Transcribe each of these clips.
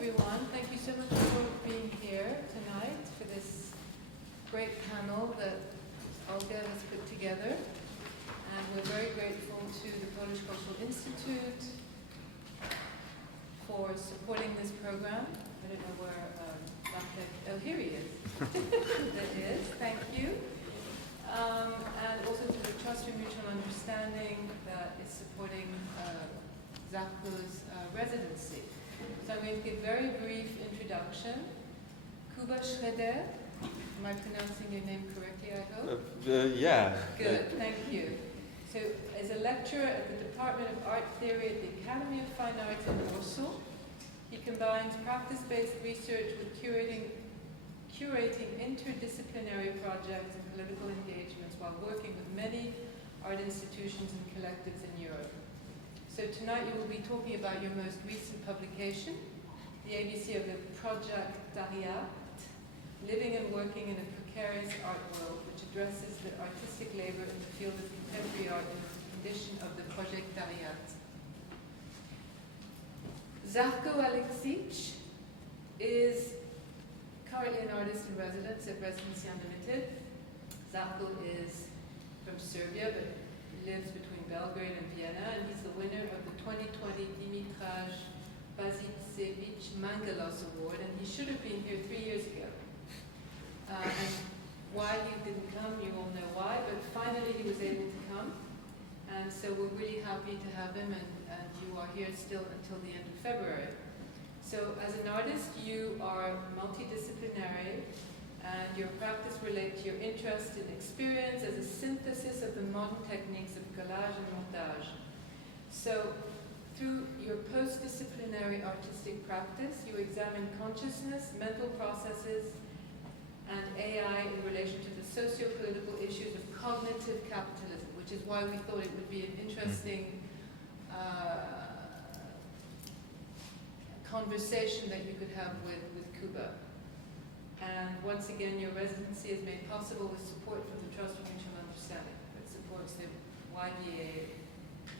everyone. Thank you so much for being here tonight for this great panel that Olga has put together. And we're very grateful to the Polish Cultural Institute for supporting this program. I don't know where oh, here he is. There is, thank you. And also to the Trust for Mutual Understanding that is supporting Žarko's residency. So I'm going to give a very brief introduction. Kuba Szreder, am I pronouncing your name correctly, I hope? Yeah. Good, thank you. So as a lecturer at the Department of Art Theory at the Academy of Fine Arts in Warsaw, he combines practice-based research with curating interdisciplinary projects and political engagements while working with many art institutions and collectives in Europe. So tonight you will be talking about your most recent publication, the ABC of the Projectariat, Living and Working in a Precarious Art World, which addresses the artistic labor in the field of contemporary art and the condition of the Projectariat. Žarko Aleksić is currently an artist in residence at Residency Unlimited. Žarko is from Serbia, but lives between Belgrade and Vienna, and he's the winner of the 2020 Dimitrij Basicevich Mangalos Award, and he should have been here 3 years ago. And why he didn't come, you all know why, but finally he was able to come, and so we're really happy to have him, and you are here still until the end of February. So as an artist, you are multidisciplinary, and your practice relates to your interest in experience as a synthesis of the modern techniques of collage and montage. So through your post-disciplinary artistic practice, you examine consciousness, mental processes, and AI in relation to the socio-political issues of cognitive capitalism, which is why we thought it would be an interesting conversation that you could have with Kuba. And once again, your residency is made possible with support from the Trust for Mutual Understanding that supports the YBA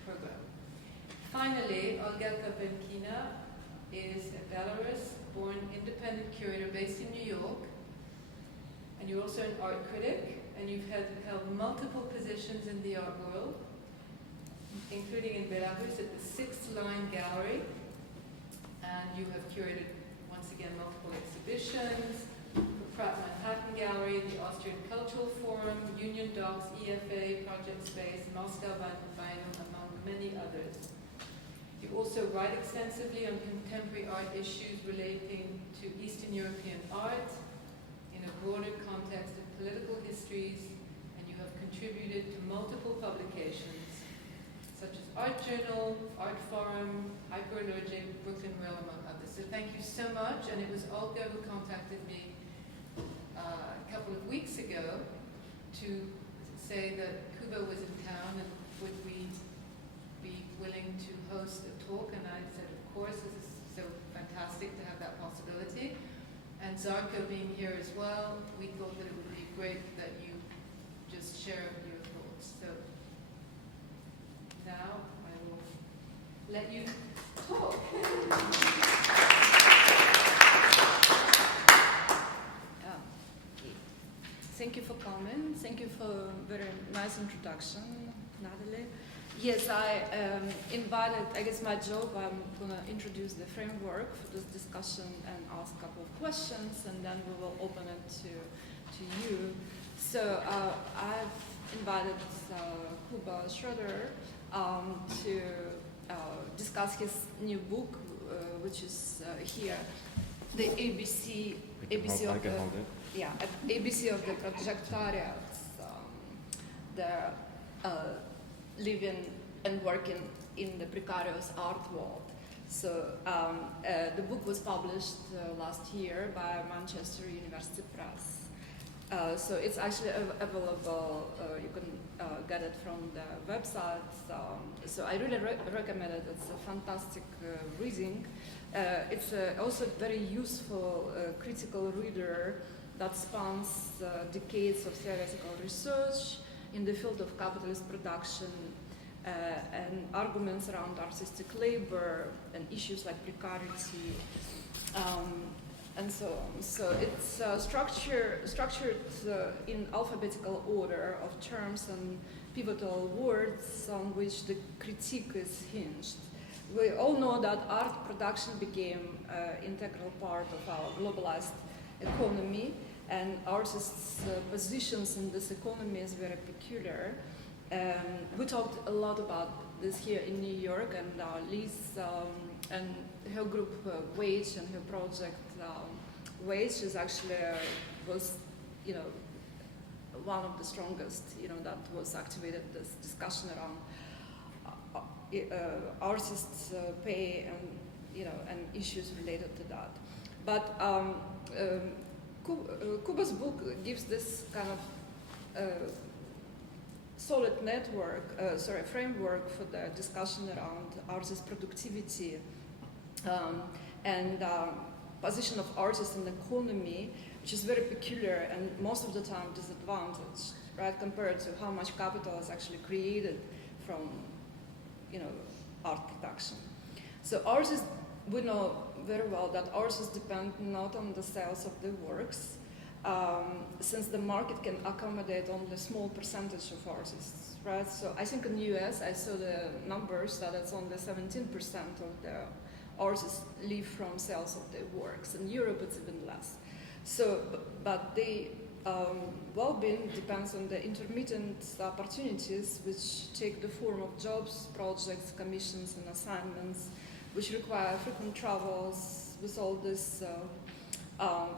program. Finally, OIga Kopenkina is a Belarus-born independent curator based in New York. And you're also an art critic, and you've held multiple positions in the art world, including in Belarus at the Sixth Line Gallery. And you have curated, once again, multiple exhibitions, Pratt Manhattan Gallery, the Austrian Cultural Forum, Union Docs, EFA, Project Space, Moscow Vinyl, among many others. You also write extensively on contemporary art issues relating to Eastern European art in a broader context of political histories, and you have contributed to multiple publications, such as Art Journal, Art Forum, Hyperallergic, Brooklyn Rail, among others. So thank you so much, and it was Olga who contacted me a couple of weeks ago to say that Kuba was in town and would we be willing to host a talk, and I said, of course, this is so fantastic to have that possibility. And Žarko being here as well, we thought that it would be great that you just share your thoughts. So now I will let you talk. Thank you for coming. Thank you for a very nice introduction, Natalie. Yes, I invited, I guess my job, I'm going to introduce the framework for this discussion and ask a couple of questions, and then we will open it to you. So I've invited Kuba Szreder to discuss his new book, which is here, the ABC of the... Yeah, ABC of the Projectariat, living and working in the precarious art world. So the book was published last year by Manchester University Press. So it's actually available, you can get it from the website. So I really recommend it. It's a fantastic reading. It's also a very useful critical reader that spans decades of theoretical research in the field of capitalist production and arguments around artistic labor and issues like precarity and so on. So it's structured in alphabetical order of terms and pivotal words on which the critique is hinged. We all know that art production became an integral part of our globalized economy, and artists' positions in this economy is very peculiar. We talked a lot about this here in New York, and Liz and her group Wage and her project Wage is actually was, one of the strongest, that was activated this discussion around artists' pay and issues related to that. But Kuba's book gives this kind of solid framework for the discussion around artists' productivity and position of artists in the economy, which is very peculiar and most of the time disadvantaged, right, compared to how much capital is actually created from, art production. So artists, we know very well that artists depend not on the sales of the works, since the market can accommodate only a small percentage of artists, right? So I think in the US, I saw the numbers that it's only 17% of the artists live from sales of their works. In Europe, it's even less. So, but the well-being depends on the intermittent opportunities, which take the form of jobs, projects, commissions, and assignments, which require frequent travels with all this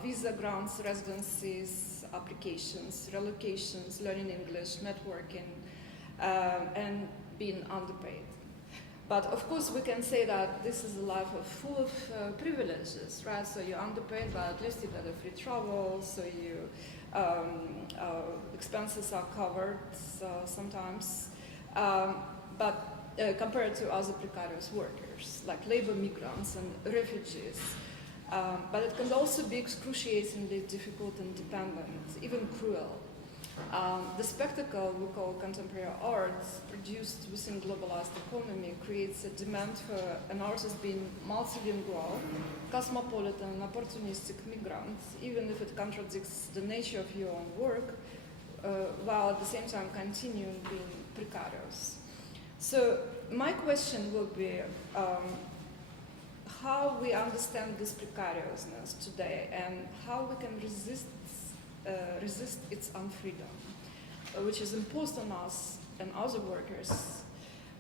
visa grants, residencies, applications, relocations, learning English, networking, and being underpaid. But of course, we can say that this is a life full of privileges, right? So you're underpaid, but at least you get a free travel, so you expenses are covered sometimes. But compared to other precarious workers, like labor migrants and refugees. But it can also be excruciatingly difficult and dependent, even cruel. The spectacle we call contemporary art, produced within globalized economy, creates a demand for an artist being multilingual, cosmopolitan, opportunistic migrant, even if it contradicts the nature of your own work, while at the same time continuing being precarious. So my question will be how we understand this precariousness today and how we can resist its unfreedom, which is imposed on us and other workers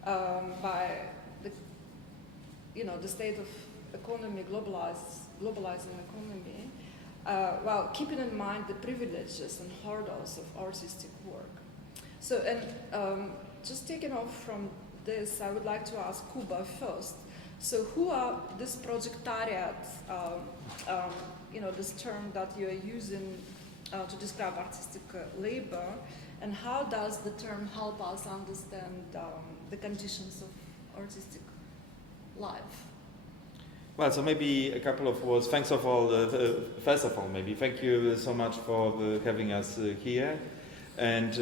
by the state of economy, globalizing economy, while keeping in mind the privileges and hurdles of artistic work. So, and just taking off from this, I would like to ask Kuba first. So who are this Projectariat, this term that you are using to describe artistic labor, and how does the term help us understand the conditions of artistic life? Well, so maybe a couple of words. First of all, maybe thank you so much for having us here. And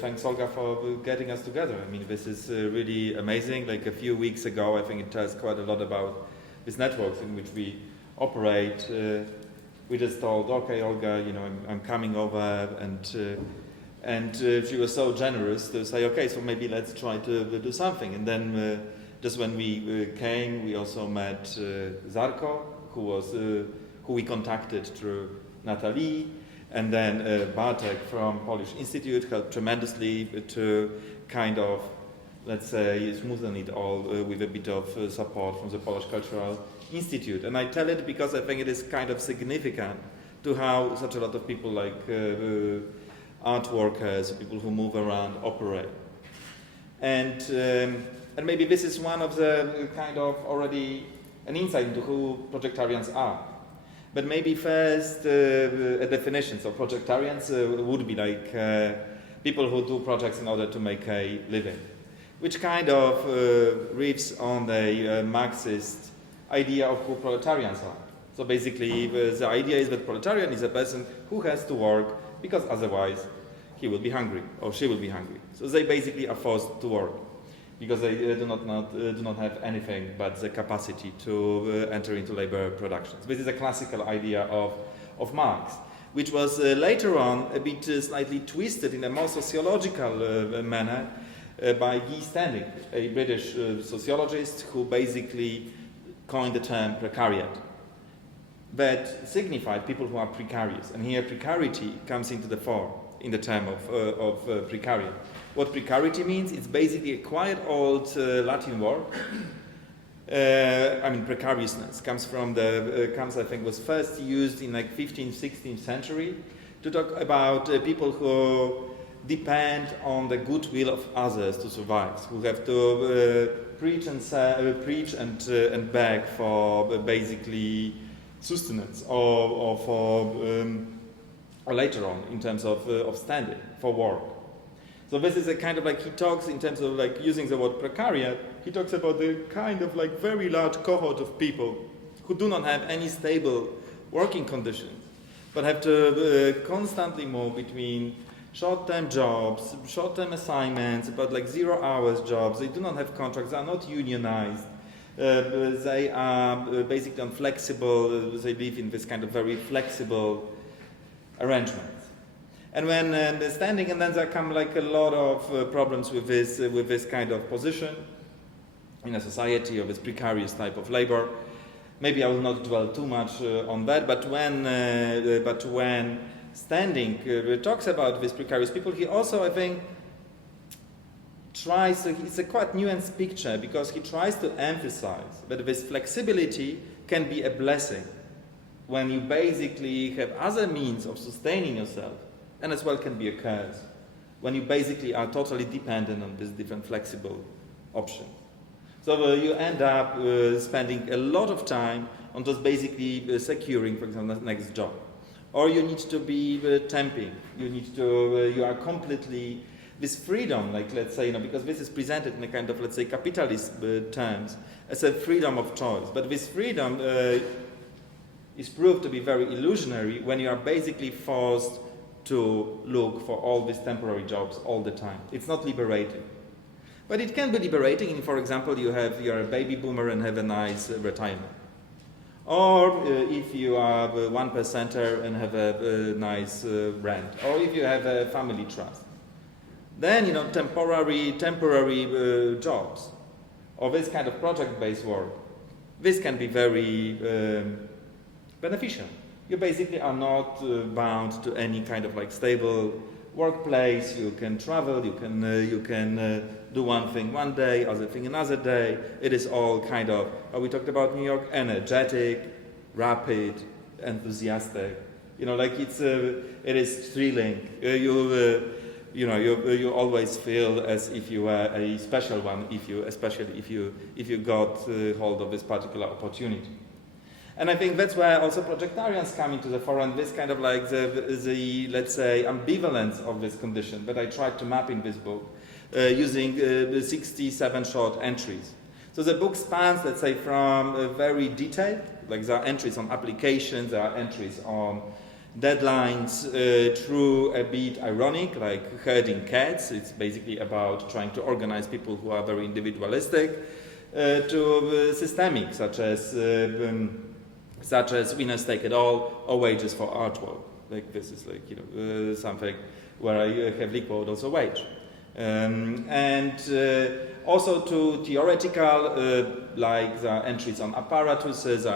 thanks, Olga, for getting us together. I mean, this is really amazing. Like a few weeks ago, I think it tells quite a lot about these networks in which we operate. We just told, okay, Olga, I'm coming over, and she was so generous to say, okay, so maybe let's try to do something. And then just when we came, we also met Žarko, who we contacted through Natalie. And then Bartek from Polish Institute helped tremendously to kind of, let's say, smoothen it all with a bit of support from the Polish Cultural Institute. And I tell it because I think it is kind of significant to how such a lot of people like art workers, people who move around, operate. And maybe this is one of the kind of already an insight into who Projectarians are. But maybe first a definition. So Projectarians would be like people who do projects in order to make a living, which kind of reads on the Marxist idea of who proletarians are. So basically the idea is that proletarian is a person who has to work because otherwise he will be hungry or she will be hungry. So they basically are forced to work. because they do not have anything but the capacity to enter into labor productions. This is a classical idea of Marx, which was later on a bit slightly twisted in a more sociological manner by Guy Standing, a British sociologist who basically coined the term precariat, that signified people who are precarious. And here precarity comes into the fore in the term of precariat. What precarity means, it's basically a quite old Latin word. Precariousness comes from I think was first used in like 15th, 16th century to talk about people who depend on the goodwill of others to survive, who have to preach and beg for basically sustenance or later on in terms of standing for work. So this is a kind of like, he talks in terms of like using the word precariat, he talks about the kind of like very large cohort of people who do not have any stable working conditions, but have to constantly move between short-term jobs, short-term assignments, but like 0 hours jobs. They do not have contracts, they are not unionized. They are basically unflexible, they live in this kind of very flexible arrangement. And when standing, and then there come like a lot of problems with this kind of position in a society of this precarious type of labor. Maybe I will not dwell too much on that, but when Standing talks about these precarious people, he also, I think, it's a quite nuanced picture, because he tries to emphasize that this flexibility can be a blessing when you basically have other means of sustaining yourself, and as well can be a curse when you basically are totally dependent on these different flexible options. So you end up spending a lot of time on just basically securing, for example, the next job. Or you need to be temping. You are completely, this freedom, like let's say, because this is presented in a kind of, let's say, capitalist terms as a freedom of choice. But this freedom is proved to be very illusionary when you are basically forced to look for all these temporary jobs all the time. It's not liberating. But it can be liberating if, for example, you are a baby boomer and have a nice retirement. Or if you are a 1%er and have a nice rent. Or if you have a family trust. Then, temporary jobs. Or this kind of project-based work. This can be very beneficial. You basically are not bound to any kind of like stable workplace. You can travel, you can do one thing one day, other thing another day. It is all kind of, we talked about New York, energetic, rapid, enthusiastic. It is thrilling. You always feel as if you were a special one, especially if you got hold of this particular opportunity. And I think that's where also projectarians come into the fore, and this kind of like the let's say ambivalence of this condition that I tried to map in this book using 67 short entries. So the book spans, let's say, from very detailed, like there are entries on applications, there are entries on deadlines, through a bit ironic, like herding cats. It's basically about trying to organize people who are very individualistic, to systemic, such as winners take it all, or wages for artwork. Like this is like, something where I heavily quote also wage. And also to theoretical, like the entries on apparatuses,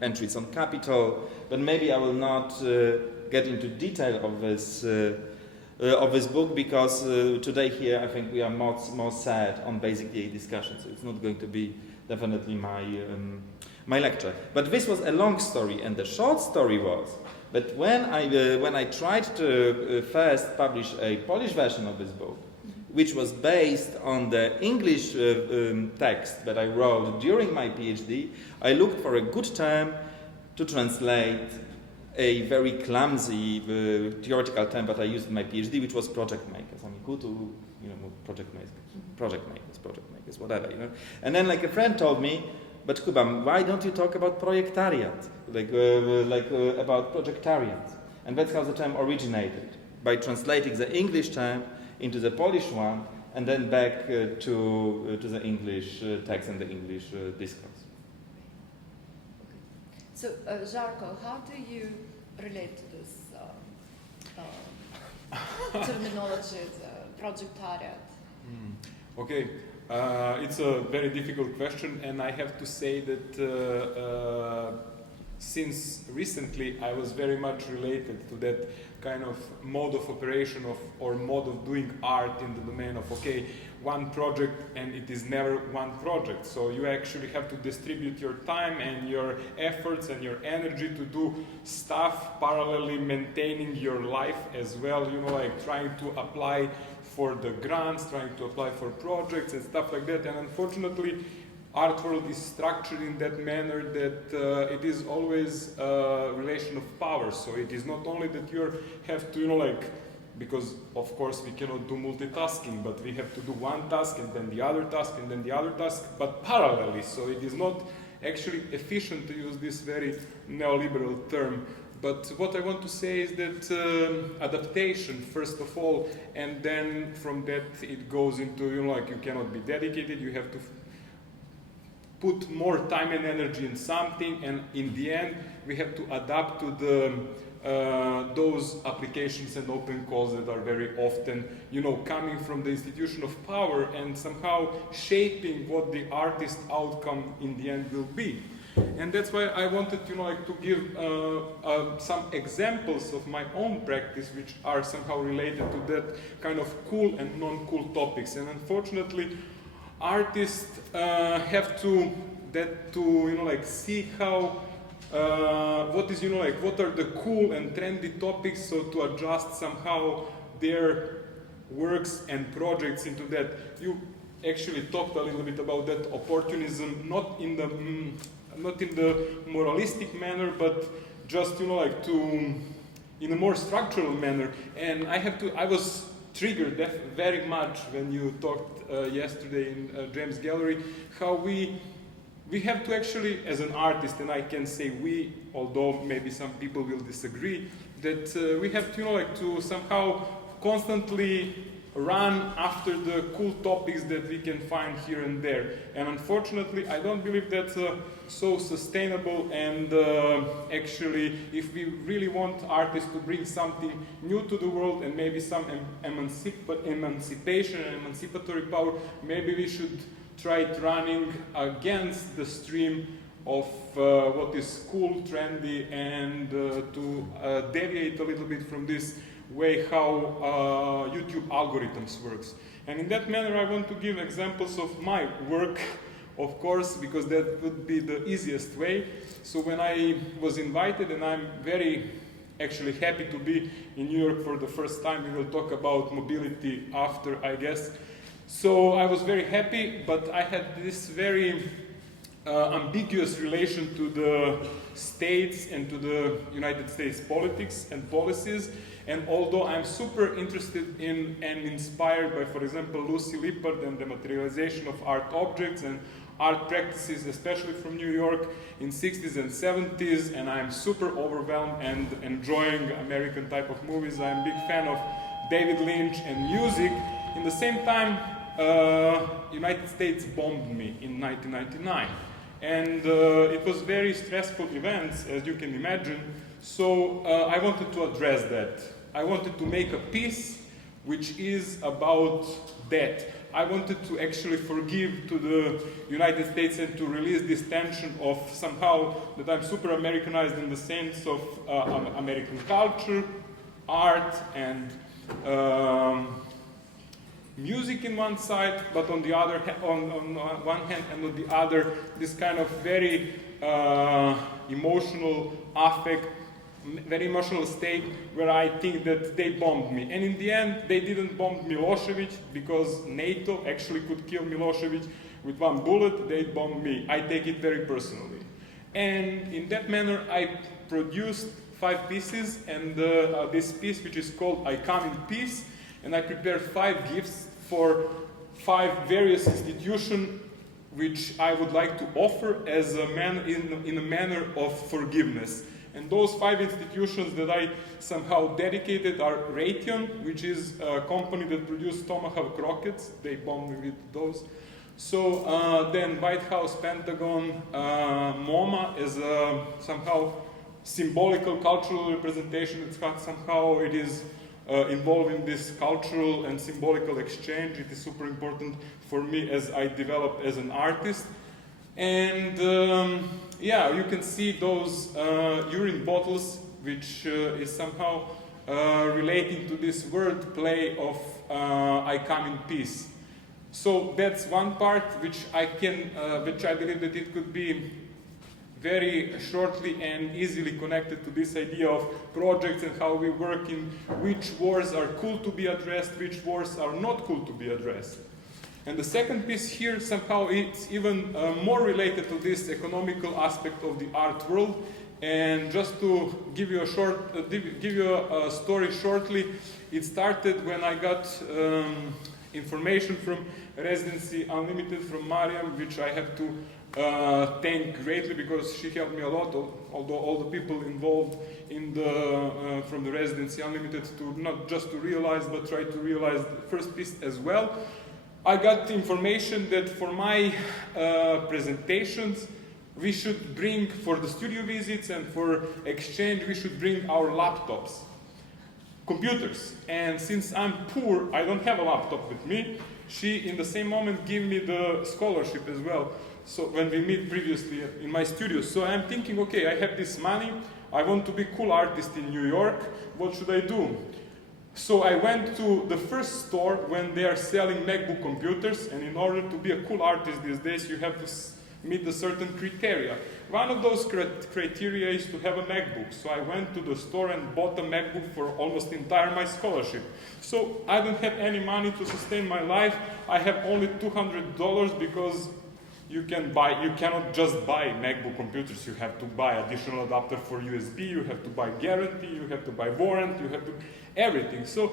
entries on capital, but maybe I will not get into detail of this book, because today here I think we are more sad on basically a discussion, so it's not going to be definitely my lecture. But this was a long story, and the short story was that when I tried to first publish a Polish version of this book, which was based on the English text that I wrote during my PhD, I looked for a good term to translate a very clumsy theoretical term that I used in my PhD, which was project makers. Project makers, whatever, And then like a friend told me, but Kuba, why don't you talk about Projectariat, about Projectariat? And that's how the term originated, by translating the English term into the Polish one, and then back to the English text and the English discourse. So, Žarko, how do you relate to this terminology, the Projectariat? Okay, it's a very difficult question, and I have to say that since recently I was very much related to that kind of mode of operation or mode of doing art in the domain of, okay, one project and it is never one project. So you actually have to distribute your time and your efforts and your energy to do stuff parallelly maintaining your life as well, you know, like trying to apply for the grants, trying to apply for projects and stuff like that. And unfortunately, art world is structured in that manner that it is always a relation of power. So it is not only that you have to, you know, like, because of course we cannot do multitasking, but we have to do one task and then the other task and then the other task, but parallelly. So it is not actually efficient to use this very neoliberal term. But what I want to say is that adaptation, first of all, and then from that it goes into, you know, like, you cannot be dedicated, you have to put more time and energy in something, and in the end we have to adapt to the those applications and open calls that are very often, you know, coming from the institution of power and somehow shaping what the artist outcome in the end will be. And that's why I wanted, you know, like, to give some examples of my own practice which are somehow related to that kind of cool and non-cool topics. And unfortunately, artists have to you know, like, see how what is, you know, like, what are the cool and trendy topics, so to adjust somehow their works and projects into that. You actually talked a little bit about that opportunism, not in the moralistic manner, but just, you know, like, in a more structural manner. And I was triggered very much when you talked yesterday in James Gallery, how we have to actually, as an artist, and I can say we, although maybe some people will disagree, that we have to, you know, like, to somehow constantly run after the cool topics that we can find here and there. And unfortunately, I don't believe that's so sustainable, and actually, if we really want artists to bring something new to the world and maybe some emancipation and emancipatory power, maybe we should try running against the stream of what is cool, trendy, and to deviate a little bit from this way how YouTube algorithms works. And in that manner, I want to give examples of my work, of course, because that would be the easiest way. So when I was invited, and I'm very actually happy to be in New York for the first time, we will talk about mobility after, I guess. So I was very happy, but I had this very ambiguous relation to the states and to the United States politics and policies. And although I'm super interested in and inspired by, for example, Lucy Lippard and the materialization of art objects and art practices, especially from New York in 60s and 70s, and I'm super overwhelmed and enjoying American type of movies. I'm a big fan of David Lynch and music. In the same time, United States bombed me in 1999. And it was very stressful events, as you can imagine. So I wanted to address that. I wanted to make a piece which is about that. I wanted to actually forgive to the United States and to release this tension of somehow that I'm super Americanized in the sense of American culture, art, and music in one side, but on the other, on one hand, and on the other, this kind of very emotional affect, very emotional state where I think that they bombed me. And in the end, they didn't bomb Milosevic because NATO actually could kill Milosevic with one bullet. They bombed me. I take it very personally. And in that manner, I produced 5 pieces, and this piece, which is called I Come in Peace, and I prepared 5 gifts for 5 various institutions which I would like to offer as a in a manner of forgiveness. And those 5 institutions that I somehow dedicated are Raytheon, which is a company that produces Tomahawk rockets. They bomb me with those. So then White House, Pentagon, MoMA is a somehow symbolical cultural representation. It's got somehow it is involved in this cultural and symbolical exchange. It is super important for me as I develop as an artist. And yeah, you can see those urine bottles, which is somehow relating to this word play of I come in peace. So that's one part which I believe that it could be very shortly and easily connected to this idea of projects and how we work in which wars are cool to be addressed, which wars are not cool to be addressed. And the second piece here, somehow it's even more related to this economical aspect of the art world. And just to give you a story shortly, it started when I got information from Residency Unlimited from Mariam, which I have to thank greatly because she helped me a lot, although all the people involved in from the Residency Unlimited to not just to realize, but try to realize the first piece as well. I got information that for my presentations, we should bring, for the studio visits and for exchange, we should bring our laptops, computers. And since I'm poor, I don't have a laptop with me. She, in the same moment, gave me the scholarship as well. So when we meet previously in my studio. So I'm thinking, okay, I have this money. I want to be a cool artist in New York. What should I do? So I went to the first store when they are selling MacBook computers, and in order to be a cool artist these days, you have to meet a certain criteria. One of those criteria is to have a MacBook. So I went to the store and bought a MacBook for almost entire my scholarship. So I don't have any money to sustain my life. I have only $200 because you cannot just buy MacBook computers. You have to buy additional adapter for USB, you have to buy guarantee, you have to buy warranty, you have to everything. So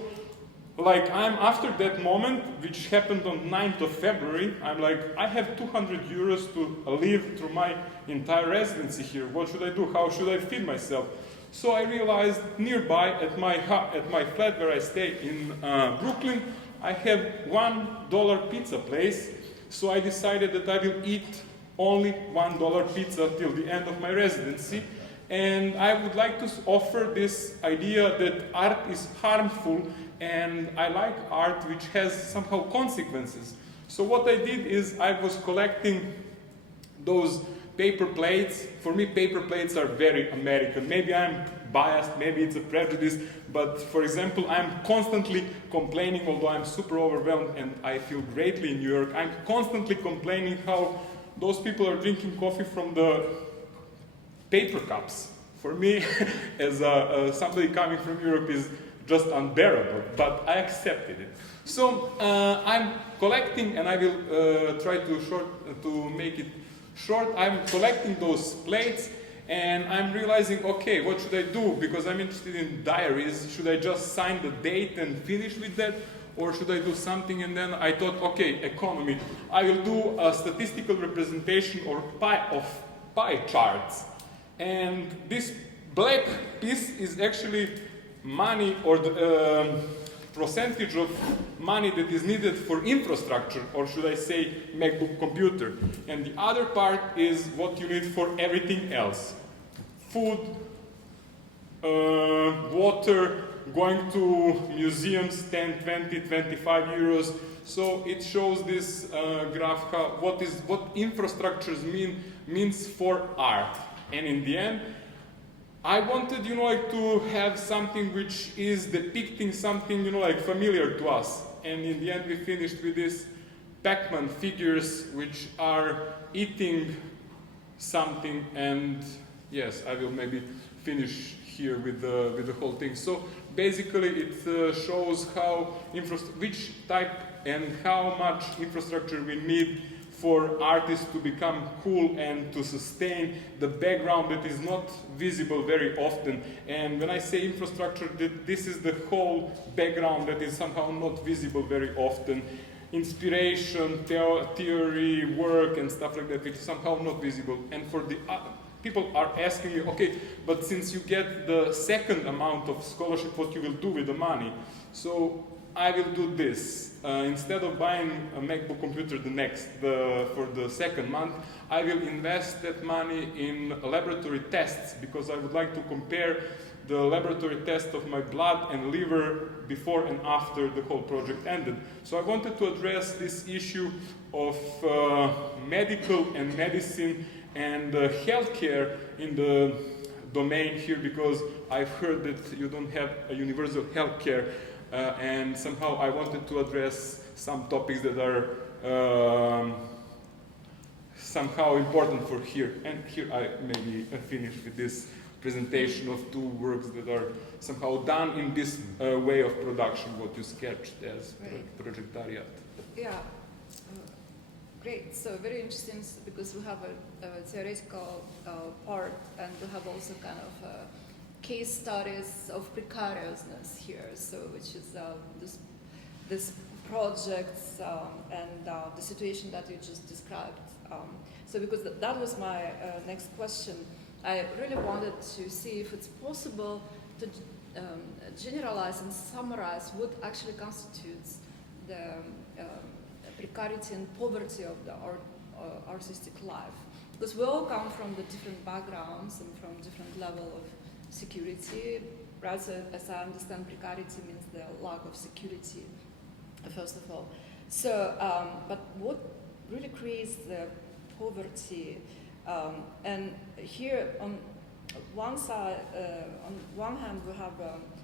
like after that moment, which happened on 9th of February, I'm like, I have 200 euros to live through my entire residency here. What should I do? How should I feed myself? So I realized nearby at my flat where I stay in Brooklyn, I have $1 pizza place. So I decided that I will eat only $1 pizza till the end of my residency. And I would like to offer this idea that art is harmful, and I like art which has somehow consequences. So what I did is I was collecting those paper plates. For me, paper plates are very American. Maybe I'm biased, maybe it's a prejudice, but for example, I'm constantly complaining, although I'm super overwhelmed and I feel greatly in New York, I'm constantly complaining how those people are drinking coffee from the paper cups. For me, as somebody coming from Europe, is just unbearable, but I accepted it. So I'm collecting, and I will try to make it short. I'm collecting those plates, and I'm realizing, okay, what should I do? Because I'm interested in diaries. Should I just sign the date and finish with that? Or should I do something? And then I thought, okay, economy. I will do a statistical representation or pie charts. And this black piece is actually money, or the percentage of money that is needed for infrastructure, or should I say MacBook computer. And the other part is what you need for everything else. Food, water, going to museums, 10, 20, 25 euros. So it shows this graph what infrastructures means for art. And in the end, I wanted, like to have something which is depicting something, like familiar to us. And in the end, we finished with these Pac-Man figures which are eating something. And yes, I will maybe finish here with the whole thing. So basically, it shows how which type and how much infrastructure we need for artists to become cool and to sustain the background that is not visible very often. And when I say infrastructure, this is the whole background that is somehow not visible very often. Inspiration, theory, work, and stuff like that, which is somehow not visible. And for the people are asking you, okay, but since you get the second amount of scholarship, what you will do with the money? So I will do this. Instead of buying a MacBook computer for the second month, I will invest that money in laboratory tests, because I would like to compare the laboratory test of my blood and liver before and after the whole project ended. So I wanted to address this issue of medical and medicine and healthcare in the domain here, because I've heard that you don't have a universal healthcare, and somehow I wanted to address some topics that are somehow important for here. And here I maybe finish with this presentation of two works that are somehow done in this way of production, what you sketched as Projectariat. Yeah, great. So very interesting, because we have a theoretical part, and we have also kind of case studies of precariousness here. So which is this projects and the situation that you just described. So because that was my next question. I really wanted to see if it's possible to generalize and summarize what actually constitutes the precarity and poverty of the artistic life. Because we all come from the different backgrounds and from different level of security. Right? So as I understand, precarity means the lack of security, first of all. So, but what really creates the poverty? And here, on one side, on one hand, we have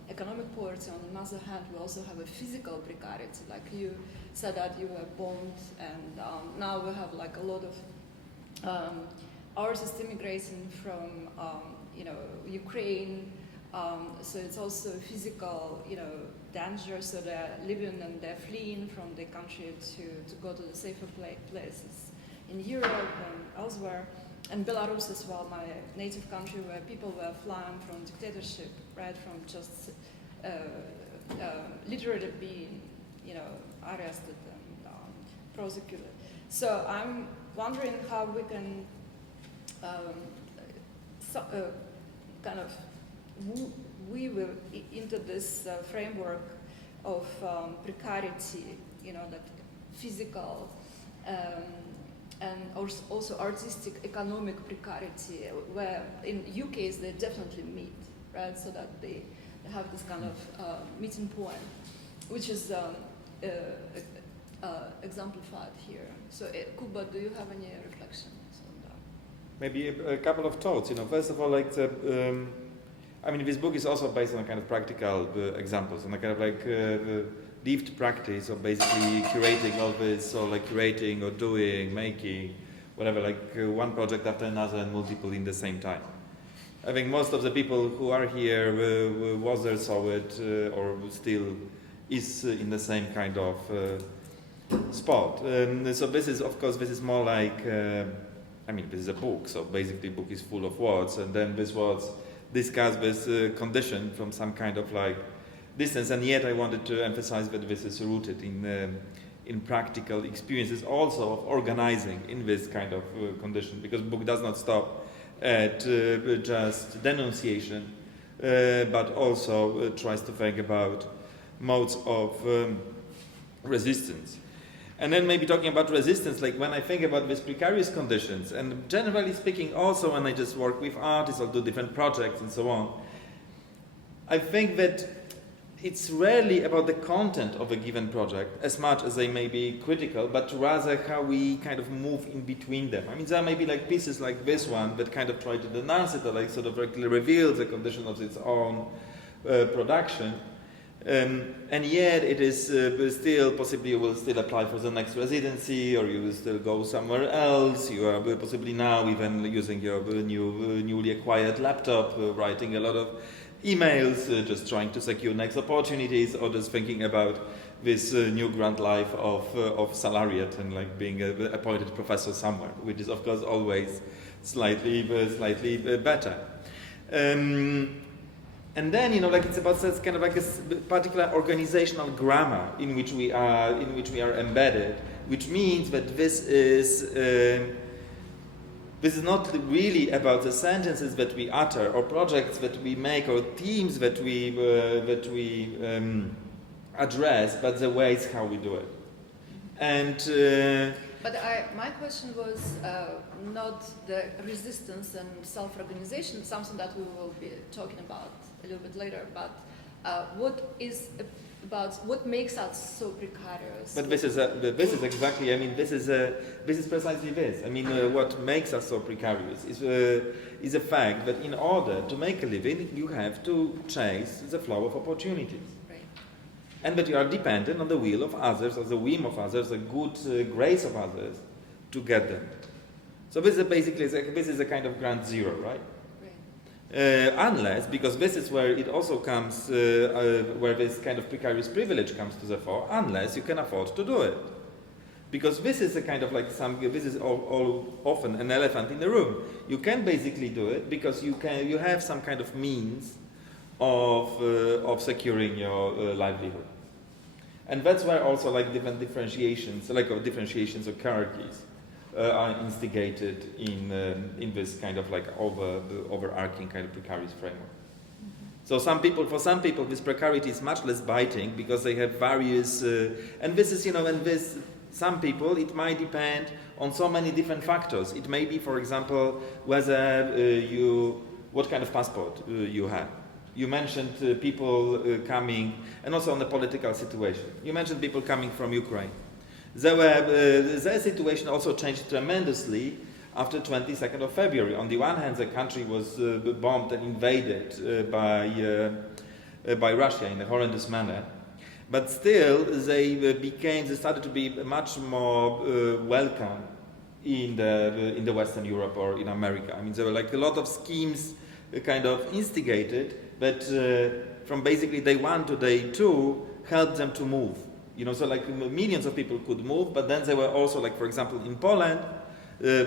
economic poverty. On another hand, we also have a physical precarity. Like you said that you were bombed, and now we have like a lot of artists immigrating from, Ukraine. So it's also physical, danger. So they're living and they're fleeing from the country to go to the safer places in Europe and elsewhere. And Belarus as well, my native country, where people were flying from dictatorship, right, from just literally being, arrested and prosecuted. So I'm wondering how we can kind of weave into this framework of precarity, that physical and also artistic, economic precarity, where in UKs they definitely meet, right? So that they have this kind of meeting point, which is exemplified here. So, Kuba, do you have any reflections on that? Maybe a couple of thoughts. First of all, like this book is also based on a kind of practical examples, on a kind of lived practice of basically curating all this, or like curating or doing, making, whatever, like one project after another and multiple in the same time. I think most of the people who are here was there, saw it, or still is in the same kind of spot. So this is, of course, this is more like, this is a book, so basically the book is full of words, and then this words discuss this condition from some kind of like distance, and yet I wanted to emphasize that this is rooted in practical experiences also of organizing in this kind of condition, because the book does not stop at just denunciation, but also tries to think about modes of resistance. And then maybe talking about resistance, like when I think about these precarious conditions, and generally speaking also when I just work with artists or do different projects and so on, I think that it's rarely about the content of a given project as much as they may be critical, but rather how we kind of move in between them. There may be like pieces like this one that kind of try to denounce it, or like sort of regularly reveal the condition of its own production. And yet it is still, possibly you will still apply for the next residency, or you will still go somewhere else. You are possibly now even using your newly acquired laptop, writing a lot of emails, just trying to secure next opportunities, or just thinking about this new grand life of salariat and like being an appointed professor somewhere, which is of course always slightly better. And then it's about such kind of like a particular organizational grammar in which we are embedded, which means that this is This is not really about the sentences that we utter, or projects that we make, or themes that we address, but the ways how we do it. And But my question was not the resistance and self-organization, something that we will be talking about a little bit later, but what makes us so precarious? But this is exactly. I mean, this is precisely this. I mean, what makes us so precarious is a fact that in order to make a living, you have to chase the flow of opportunities, Right. and that you are dependent on the will of others, or the whim of others, the good grace of others, to get them. So this is basically a kind of ground zero, right? Unless, because this is where it also comes, where this kind of precarious privilege comes to the fore, unless you can afford to do it. Because this is a kind of like this is all often an elephant in the room. You can basically do it because you have some kind of means of securing your livelihood. And that's where also like different differentiations, or hierarchies, are instigated in this kind of like overarching kind of precarious framework. So for some people, this precarity is much less biting because they have various, and this is, some people, it might depend on so many different factors. It may be, for example, whether what kind of passport you have. You mentioned people coming, and also on the political situation. You mentioned people coming from Ukraine. Their situation also changed tremendously after 22nd of February. On the one hand, the country was bombed and invaded by Russia in a horrendous manner. But still, they started to be much more welcome in the Western Europe or in America. I mean, there were like a lot of schemes kind of instigated, but from basically day one to day two, helped them to move. So like millions of people could move, but then there were also, like for example, in Poland, they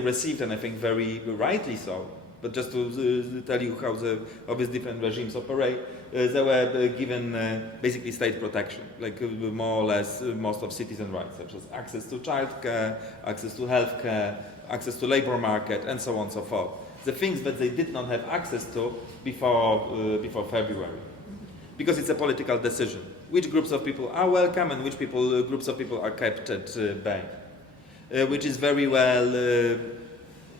received, and I think very rightly so, but just to tell you how these different regimes operate, they were given basically state protection, like more or less most of citizen rights, such as access to childcare, access to healthcare, access to labor market, and so on and so forth. The things that they did not have access to before February. Because it's a political decision. Which groups of people are welcome and which groups of people are kept at bay. Which is very well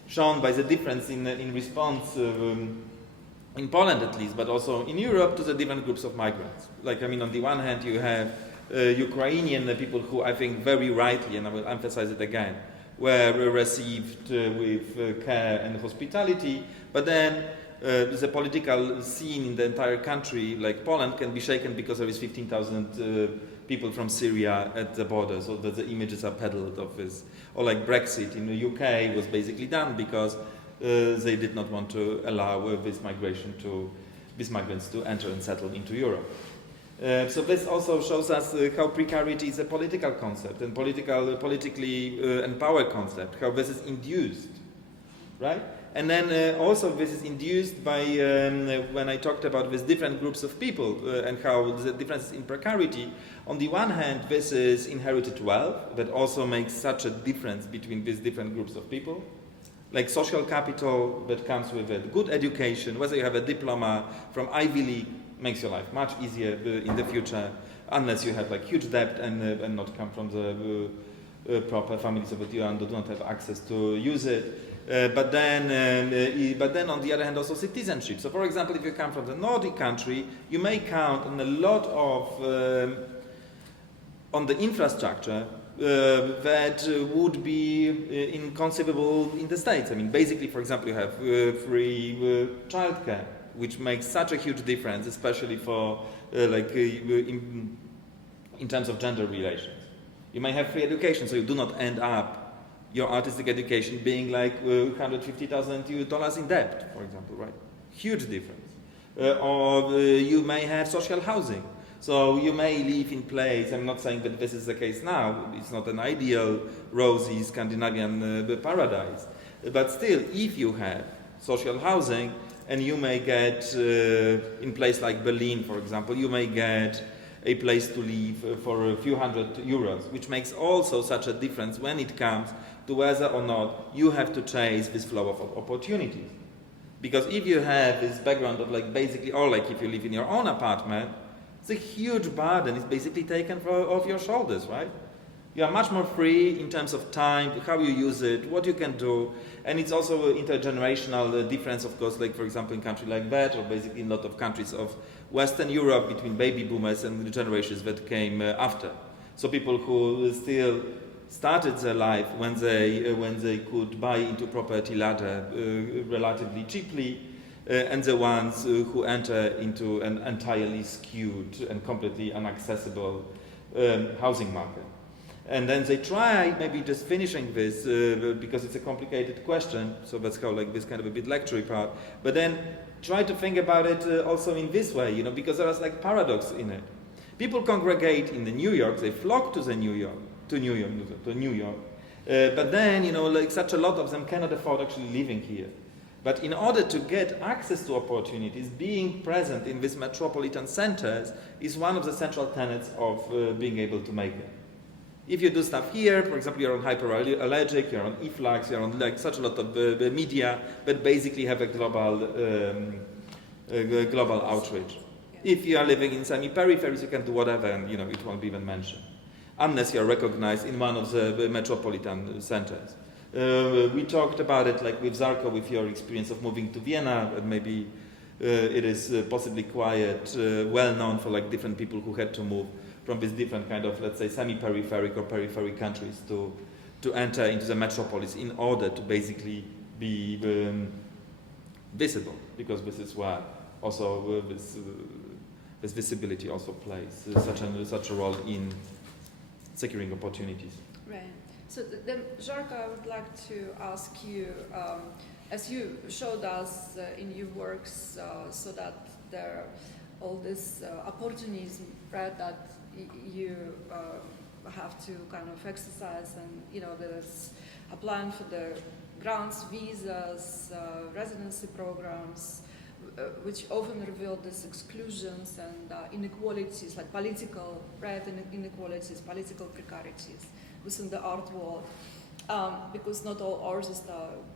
shown by the difference in response, in Poland at least, but also in Europe, to the different groups of migrants. Like, I mean, on the one hand, you have Ukrainian people who I think very rightly, and I will emphasize it again, were received with care and hospitality, but then the political scene in the entire country, like Poland, can be shaken because there is 15,000 people from Syria at the border, so that the images are peddled of this. Or like Brexit in the UK was basically done because they did not want to allow this migrants to enter and settle into Europe. So this also shows us how precarity is a political concept and politically empowered concept, how this is induced, right? And then also this is induced by, when I talked about these different groups of people and how the differences in precarity, on the one hand this is inherited wealth that also makes such a difference between these different groups of people, like social capital that comes with it, good education, whether you have a diploma from Ivy League, makes your life much easier in the future, unless you have like huge debt and not come from the proper families so that you do not have access to use it. But then on the other hand also citizenship. So for example, if you come from the Nordic country, you may count on a lot of on the infrastructure that would be inconceivable in the States. I mean, basically, for example, you have free childcare, which makes such a huge difference, especially for in terms of gender relations. You may have free education, so you do not end up your artistic education being like $150,000 in debt, for example, right? Huge difference. Or you may have social housing. So you may live in place, I'm not saying that this is the case now, it's not an ideal, rosy Scandinavian paradise. But still, if you have social housing, and you may get, in place like Berlin, for example, you may get a place to live for a few €100, which makes also such a difference when it comes to whether or not you have to chase this flow of opportunities. Because if you have this background of like basically, or like if you live in your own apartment, it's a huge burden. It's basically taken off your shoulders, right? You are much more free in terms of time, how you use it, what you can do. And it's also an intergenerational difference, of course, like for example in a country like that, or basically in a lot of countries of Western Europe between baby boomers and the generations that came after. So people who still started their life when they could buy into property ladder relatively cheaply, and the ones who enter into an entirely skewed and completely inaccessible housing market. And then they try maybe just finishing this because it's a complicated question, so that's how like this kind of a bit lecture part. But then try to think about it also in this way, you know, because there is like paradox in it. People congregate in the New York, they flock to New York. But then, you know, like such a lot of them cannot afford actually living here. But in order to get access to opportunities, being present in these metropolitan centers is one of the central tenets of being able to make it. If you do stuff here, for example, you're on hyperallergic, you're on efflux, you're on like such a lot of media, but basically have a global outreach. If you are living in semi-peripheries, you can do whatever, and you know it won't be even mentioned, unless you are recognized in one of the metropolitan centers. We talked about it, like with Žarko, with your experience of moving to Vienna, and maybe it is possibly quite well known for like different people who had to move from these different kind of, let's say, semi-peripheric or periphery countries to enter into the metropolis in order to basically be visible, because this is where also this visibility also plays such a role in securing opportunities. Right. So then, Žarko, I would like to ask you, as you showed us in your works, so that there are all these opportunities, right, that you have to kind of exercise, and you know, there's applying for the grants, visas, residency programs, which often reveal these exclusions and inequalities, like political, right, inequalities, political precarities within the art world, because not all artists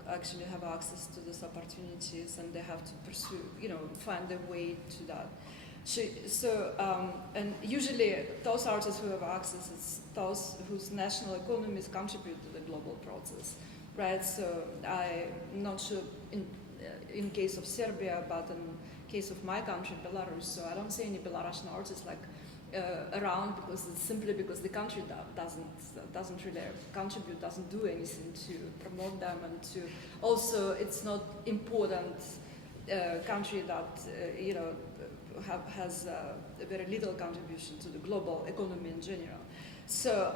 actually have access to these opportunities, and they have to pursue, you know, find their way to that. So, and usually those artists who have access, it's those whose national economies contribute to the global process, right? So I'm not sure in case of Serbia, but in case of my country, Belarus, so I don't see any Belarusian artists like around, because it's simply because the country doesn't really contribute, doesn't do anything to promote them, and to also it's not important country that you know has a very little contribution to the global economy in general. So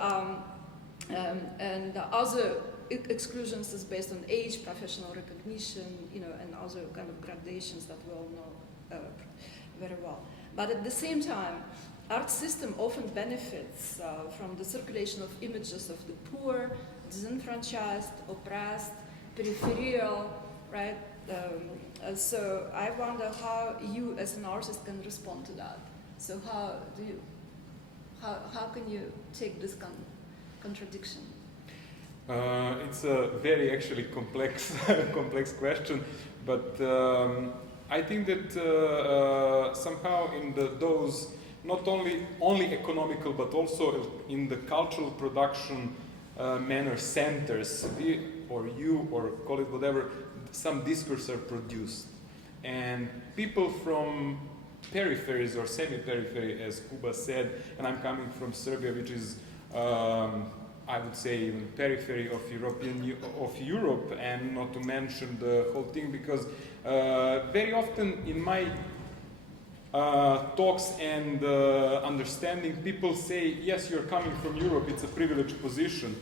and other exclusions is based on age, professional recognition, you know, and other kind of gradations that we all know very well. But at the same time, art system often benefits from the circulation of images of the poor, disenfranchised, oppressed, peripheral, right? So I wonder how you as an artist can respond to that. So how can you take this contradiction? It's a very actually complex question, but I think that somehow in those not only economical but also in the cultural production manner centers, or call it whatever, some discourse are produced, and people from peripheries or semi-periphery, as Kuba said, and I'm coming from Serbia, which is I would say even periphery of Europe, and not to mention the whole thing, because very often in my talks and understanding, people say, yes, you're coming from Europe, it's a privileged position.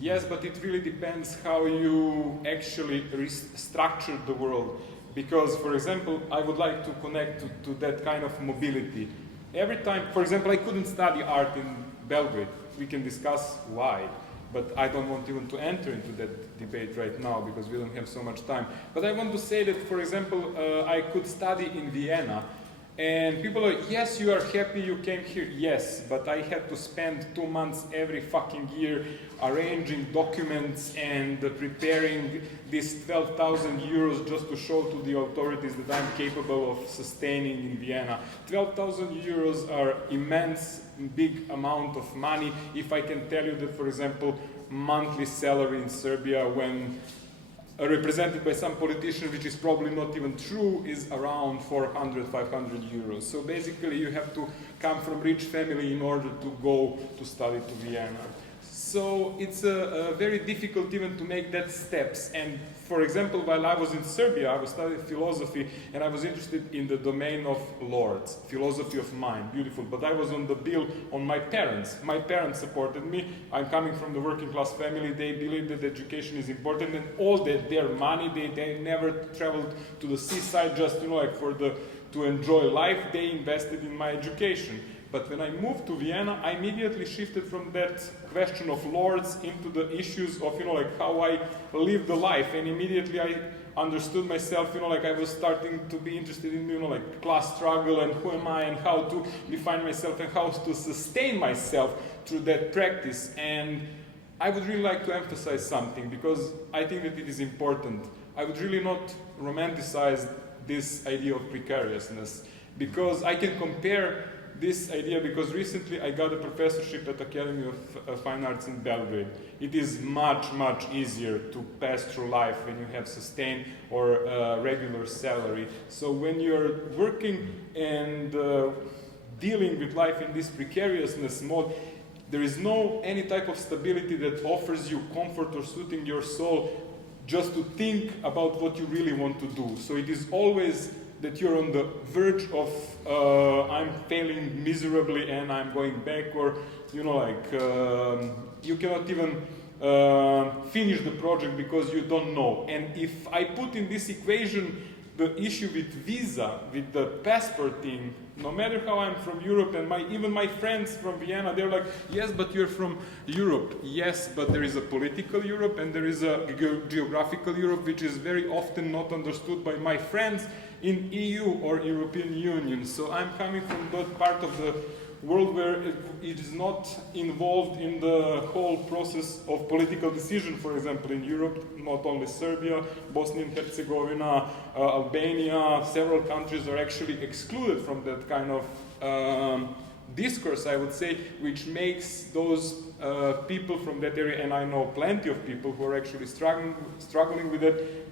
Yes, but it really depends how you actually structure the world. Because, for example, I would like to connect to that kind of mobility. Every time, for example, I couldn't study art in Belgrade. We can discuss why, but I don't want even to enter into that debate right now because we don't have so much time. But I want to say that, for example, I could study in Vienna, And people are, yes, you are happy you came here. Yes, but I had to spend 2 months every fucking year arranging documents and preparing these 12,000 euros just to show to the authorities that I'm capable of sustaining in Vienna. 12,000 euros are immense, big amount of money. If I can tell you that, for example, monthly salary in Serbia, when represented by some politician, which is probably not even true, is around 400, 500 euros. So basically you have to come from rich family in order to go to study to Vienna. So it's very difficult even to make that steps. And for example, while I was in Serbia, I was studying philosophy and I was interested in the domain of lords, philosophy of mind, beautiful. But I was on the bill on my parents. My parents supported me. I'm coming from the working class family. They believe that education is important and all their money, they never traveled to the seaside just, like to enjoy life. They invested in my education. But when I moved to Vienna, I immediately shifted from that question of lords into the issues of, how I live the life. And immediately I understood myself, I was starting to be interested in, class struggle and who am I and how to define myself and how to sustain myself through that practice. And I would really like to emphasize something because I think that it is important. I would really not romanticize this idea of precariousness because I can compare this idea because recently I got a professorship at Academy of Fine Arts in Belgrade. It is much, much easier to pass through life when you have sustained or regular salary. So when you're working and dealing with life in this precariousness mode, there is no any type of stability that offers you comfort or soothing your soul just to think about what you really want to do. So it is always that you're on the verge of I'm failing miserably and I'm going back, or you cannot even finish the project because you don't know. And if I put in this equation the issue with visa, with the passport thing, no matter how I'm from Europe, and even my friends from Vienna, they're like, yes, but you're from Europe. Yes, but there is a political Europe and there is a geographical Europe, which is very often not understood by my friends in EU or European Union. So I'm coming from that part of the world where it is not involved in the whole process of political decision. For example, in Europe, not only Serbia, Bosnia and Herzegovina, Albania, several countries are actually excluded from that kind of discourse, I would say, which makes those people from that area, and I know plenty of people who are actually struggling with it,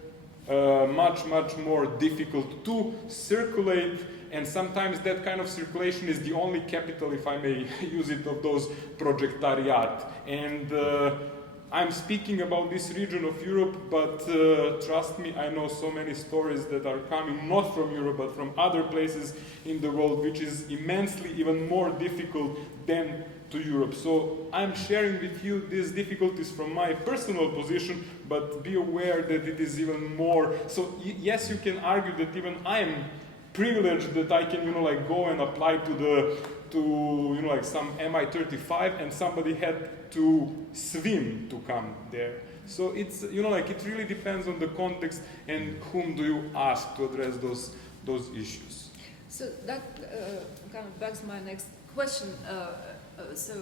much, much more difficult to circulate, and sometimes that kind of circulation is the only capital, if I may use it, of those Projectariat. And I'm speaking about this region of Europe, but trust me, I know so many stories that are coming not from Europe, but from other places in the world, which is immensely even more difficult than to Europe. So I'm sharing with you these difficulties from my personal position, but be aware that it is even more. So yes, you can argue that even I am privileged that I can, go and apply to some MI-35, and somebody had to swim to come there. So it's, it really depends on the context and whom do you ask to address those issues. So that kind of begs my next question. So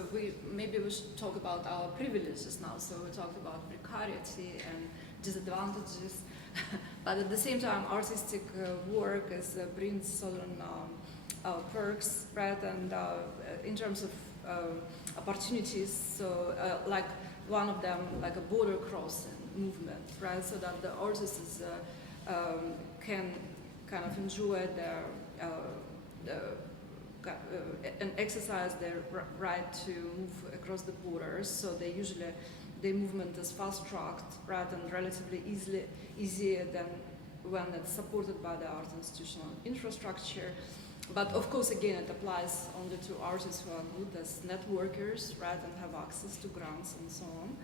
maybe we should talk about our privileges now. So we talked about precarity and disadvantages, but at the same time, artistic work brings certain perks, right? And in terms of opportunities, so like one of them, like a border crossing movement, right? So that the artists can kind of enjoy their and exercise their right to move across the borders. So their movement is fast-tracked, right, and relatively easier than when it's supported by the art institutional infrastructure. But of course, again, it applies only to artists who are good as networkers, right, and have access to grants and so on.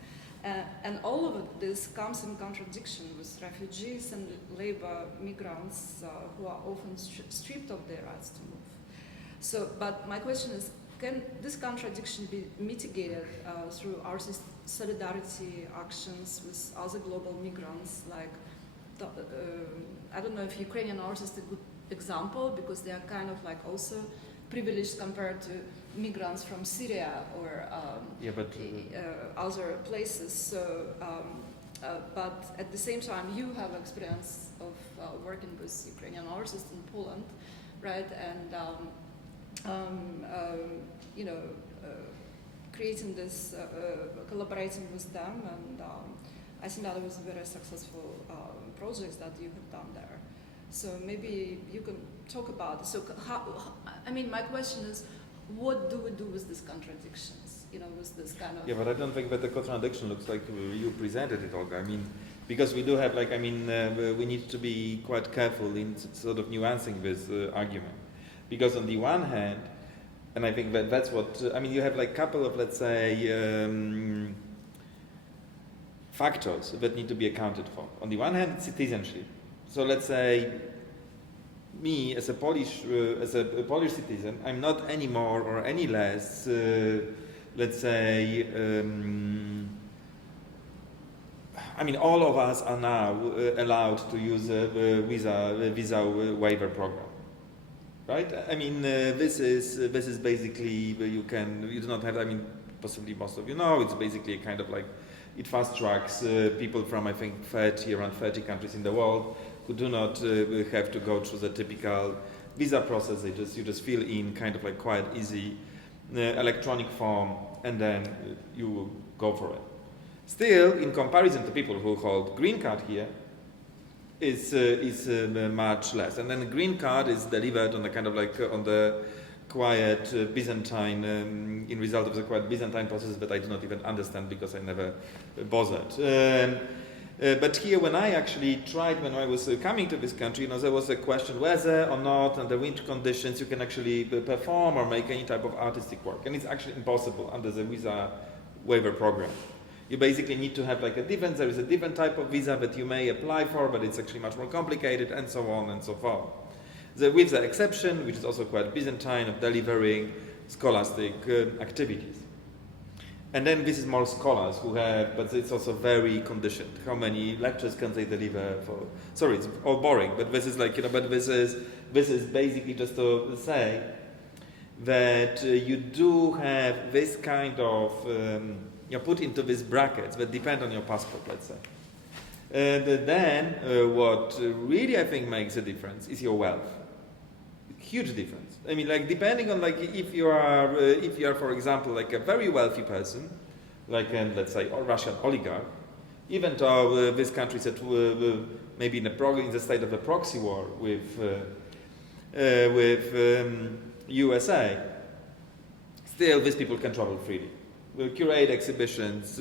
And all of this comes in contradiction with refugees and labor migrants who are often stripped of their rights to move. So, but my question is, can this contradiction be mitigated through artist solidarity actions with other global migrants, like, I don't know if Ukrainian artists example because they are kind of like also privileged compared to migrants from Syria or other places. So, but at the same time, you have experience of working with Ukrainian artists in Poland, right? And you know, creating this, collaborating with them, and I think that was a very successful project that you have done there. So maybe you can talk about it. So how, I mean, my question is, what do we do with these contradictions? You know, with this kind of... Yeah, but I don't think that the contradiction looks like you presented it, Olga. I mean, because we do have, like, I mean, we need to be quite careful in sort of nuancing this argument. Because on the one hand, and I think that that's what, I mean, you have like a couple of, let's say, factors that need to be accounted for. On the one hand, it's citizenship. So let's say, me as a Polish citizen, I'm not any more or any less, let's say, I mean, all of us are now allowed to use a visa waiver program, right? I mean, this is basically you do not have. I mean, possibly most of you know, it's basically a kind of like it fast tracks people from I think around 30 countries in the world who do not have to go through the typical visa process. You just fill in kind of like quite easy electronic form, and then you go for it. Still, in comparison to people who hold green card here, is much less. And then the green card is delivered on the kind of like on the quiet Byzantine, in result of the quiet Byzantine process that I do not even understand because I never bothered. But here, when I actually tried, when I was coming to this country, you know, there was a question whether or not, under which conditions, you can actually perform or make any type of artistic work. And it's actually impossible under the visa waiver program. You basically need to have like there is a different type of visa that you may apply for, but it's actually much more complicated, and so on and so forth. With the exception, which is also quite Byzantine, of delivering scholastic activities. And then this is more scholars who have, but it's also very conditioned. How many lectures can they deliver for? Sorry, it's all boring, but this is like, you know, but this is basically just to say that you do have this kind of, you're put into these brackets that depend on your passport, let's say. And then what really I think makes a difference is your wealth. Huge difference. I mean, like depending on like if you are for example like a very wealthy person, like let's say a Russian oligarch, even though this country is maybe in the state of a proxy war with USA, still these people can travel freely. Curate exhibitions,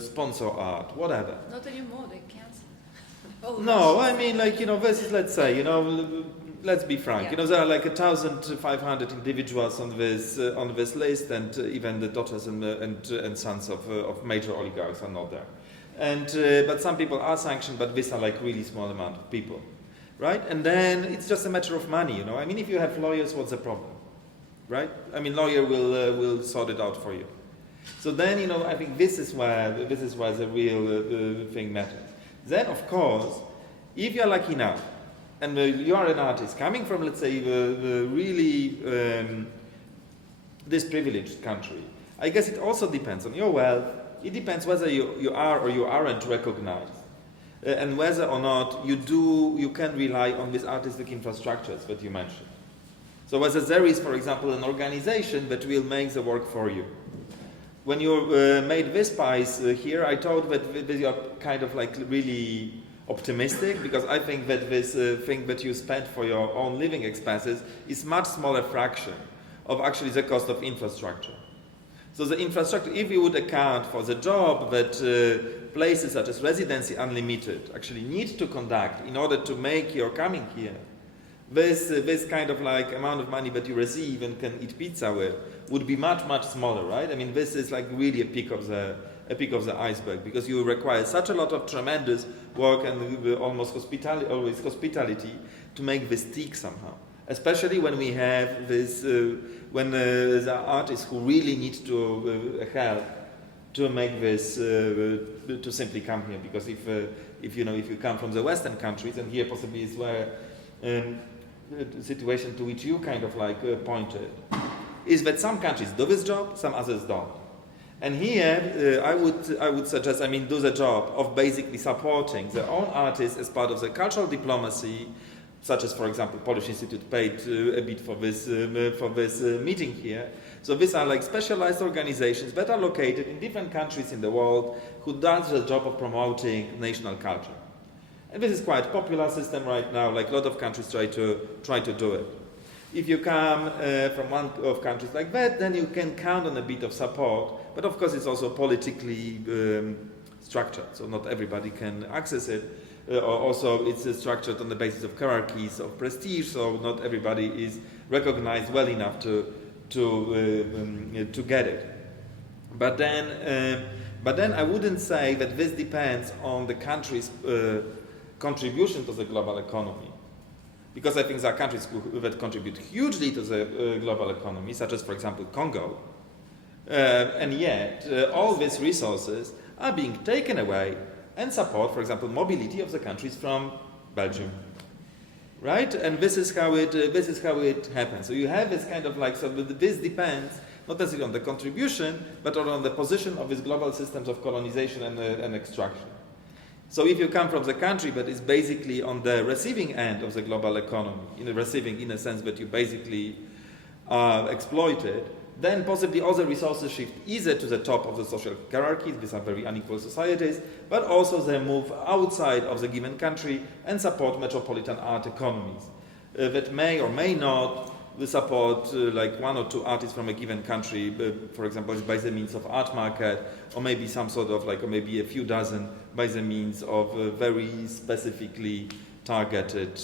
sponsor art, whatever. Not anymore, they cancel. No, I mean, like, you know, this is, let's say, you know, let's be frank. Yeah. You know, there are like 1,500 individuals on this list, and even the daughters and sons of major oligarchs are not there. And but some people are sanctioned, but these are like really small amount of people, right? And then it's just a matter of money, you know. I mean, if you have lawyers, what's the problem, right? I mean, lawyer will sort it out for you. So then, you know, I think this is where the real thing matters. Then, of course, if you're lucky enough, and you are an artist coming from, let's say, really this privileged country, I guess it also depends on your wealth. It depends whether you are or you aren't recognized, and whether or not you can rely on these artistic infrastructures that you mentioned. So whether there is, for example, an organization that will make the work for you. When you made this piece here, I thought that you're kind of like really optimistic, because I think that this thing that you spent for your own living expenses is much smaller fraction of actually the cost of infrastructure. So the infrastructure, if you would account for the job that places such as Residency Unlimited actually need to conduct in order to make your coming here, this kind of like amount of money that you receive and can eat pizza with would be much, much smaller, right? I mean, this is like really a peak of the iceberg, because you require such a lot of tremendous work and almost hospitality to make this tick somehow. Especially when we have this, when the artists who really need to help to make this, to simply come here, because if you come from the Western countries, and here possibly is where situation to which you kind of like pointed, is that some countries do this job, some others don't. And here, I would suggest, do the job of basically supporting their own artists as part of the cultural diplomacy, such as, for example, Polish Institute paid a bit for this meeting here. So these are like specialized organizations that are located in different countries in the world who does the job of promoting national culture. And this is quite a popular system right now, like a lot of countries try to do it. If you come from one of countries like that, then you can count on a bit of support, but of course it's also politically structured, so not everybody can access it. Also, it's structured on the basis of hierarchies of prestige, so not everybody is recognized well enough to get it. But then I wouldn't say that this depends on the country's contribution to the global economy, because I think there are countries that contribute hugely to the global economy, such as, for example, Congo, and yet all these resources are being taken away and support, for example, mobility of the countries from Belgium, right? And this is how it happens. So you have this kind of like, so this depends not necessarily on the contribution, but on the position of these global systems of colonization and extraction. So if you come from the country that is basically on the receiving end of the global economy, receiving in a sense that you basically are exploited, then possibly other resources shift either to the top of the social hierarchies, these are very unequal societies, but also they move outside of the given country and support metropolitan art economies that may or may not support like one or two artists from a given country, for example, by the means of art market, or maybe some sort of like, or maybe a few dozen by the means of very specifically targeted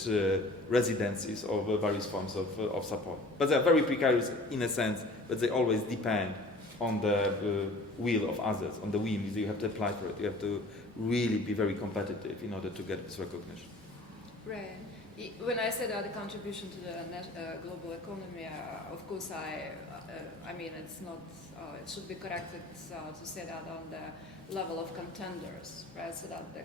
residencies or various forms of support. But they're very precarious in a sense, but they always depend on the will of others, on the whim. You have to apply for it. You have to really be very competitive in order to get this recognition. Right. When I said the contribution to the global economy, of course, it's not. It should be corrected to say that on the level of contenders, right? So that the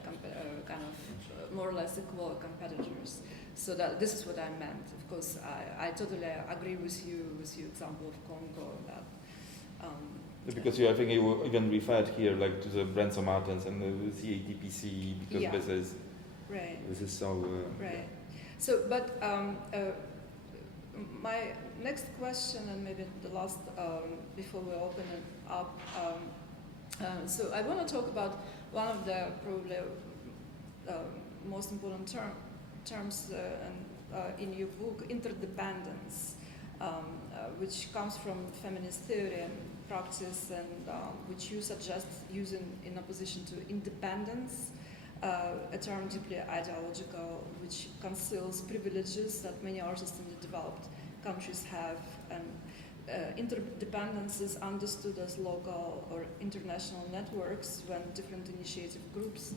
kind of more or less equal competitors. So that this is what I meant. Of course, I totally agree with you example of Congo. That because I think you even referred here like to the Branson Martins and the CADPC because yeah. This is so right. So, but my next question, and maybe the last before we open it up. So I want to talk about one of the probably most important terms in your book, interdependence, which comes from feminist theory and practice, and which you suggest using in opposition to independence. A term deeply ideological, which conceals privileges that many artists in the developed countries have, and interdependence is understood as local or international networks when different initiative groups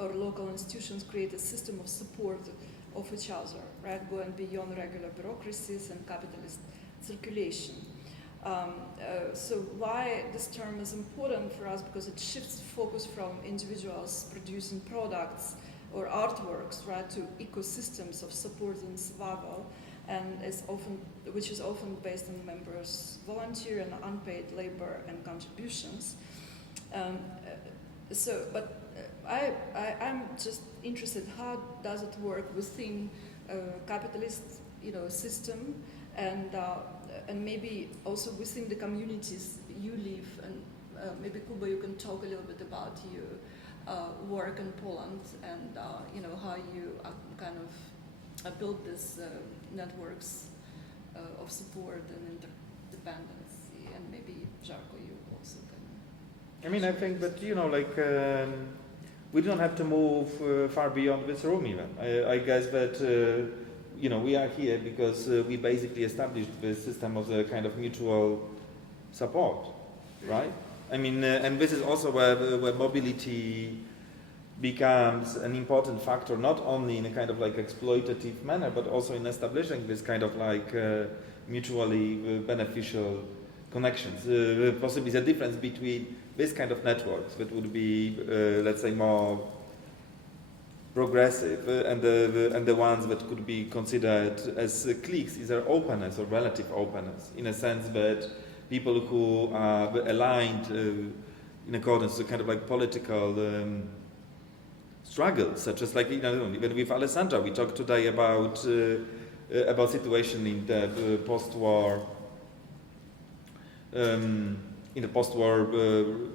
or local institutions create a system of support of each other, right, going beyond regular bureaucracies and capitalist circulation. So why this term is important for us, because it shifts focus from individuals producing products or artworks, right, to ecosystems of support and survival, and which is often based on members' volunteer and unpaid labor and contributions. I'm just interested, how does it work within a capitalist, system, and maybe also within the communities you live, and maybe Kuba, you can talk a little bit about your work in Poland and how you kind of build these networks of support and interdependency, and maybe Žarko, you also can. I think that we don't have to move far beyond this room even. I guess that. We are here because we basically established the system of the kind of mutual support, right? And this is also where mobility becomes an important factor, not only in a kind of like exploitative manner, but also in establishing this kind of like mutually beneficial connections. Possibly the difference between this kind of networks that would be, let's say, more progressive, and the ones that could be considered as cliques is their openness or relative openness, in a sense that people who are aligned in accordance to kind of like political struggles, such as like, you know, even with Alessandra, we talked today about situation in the post-war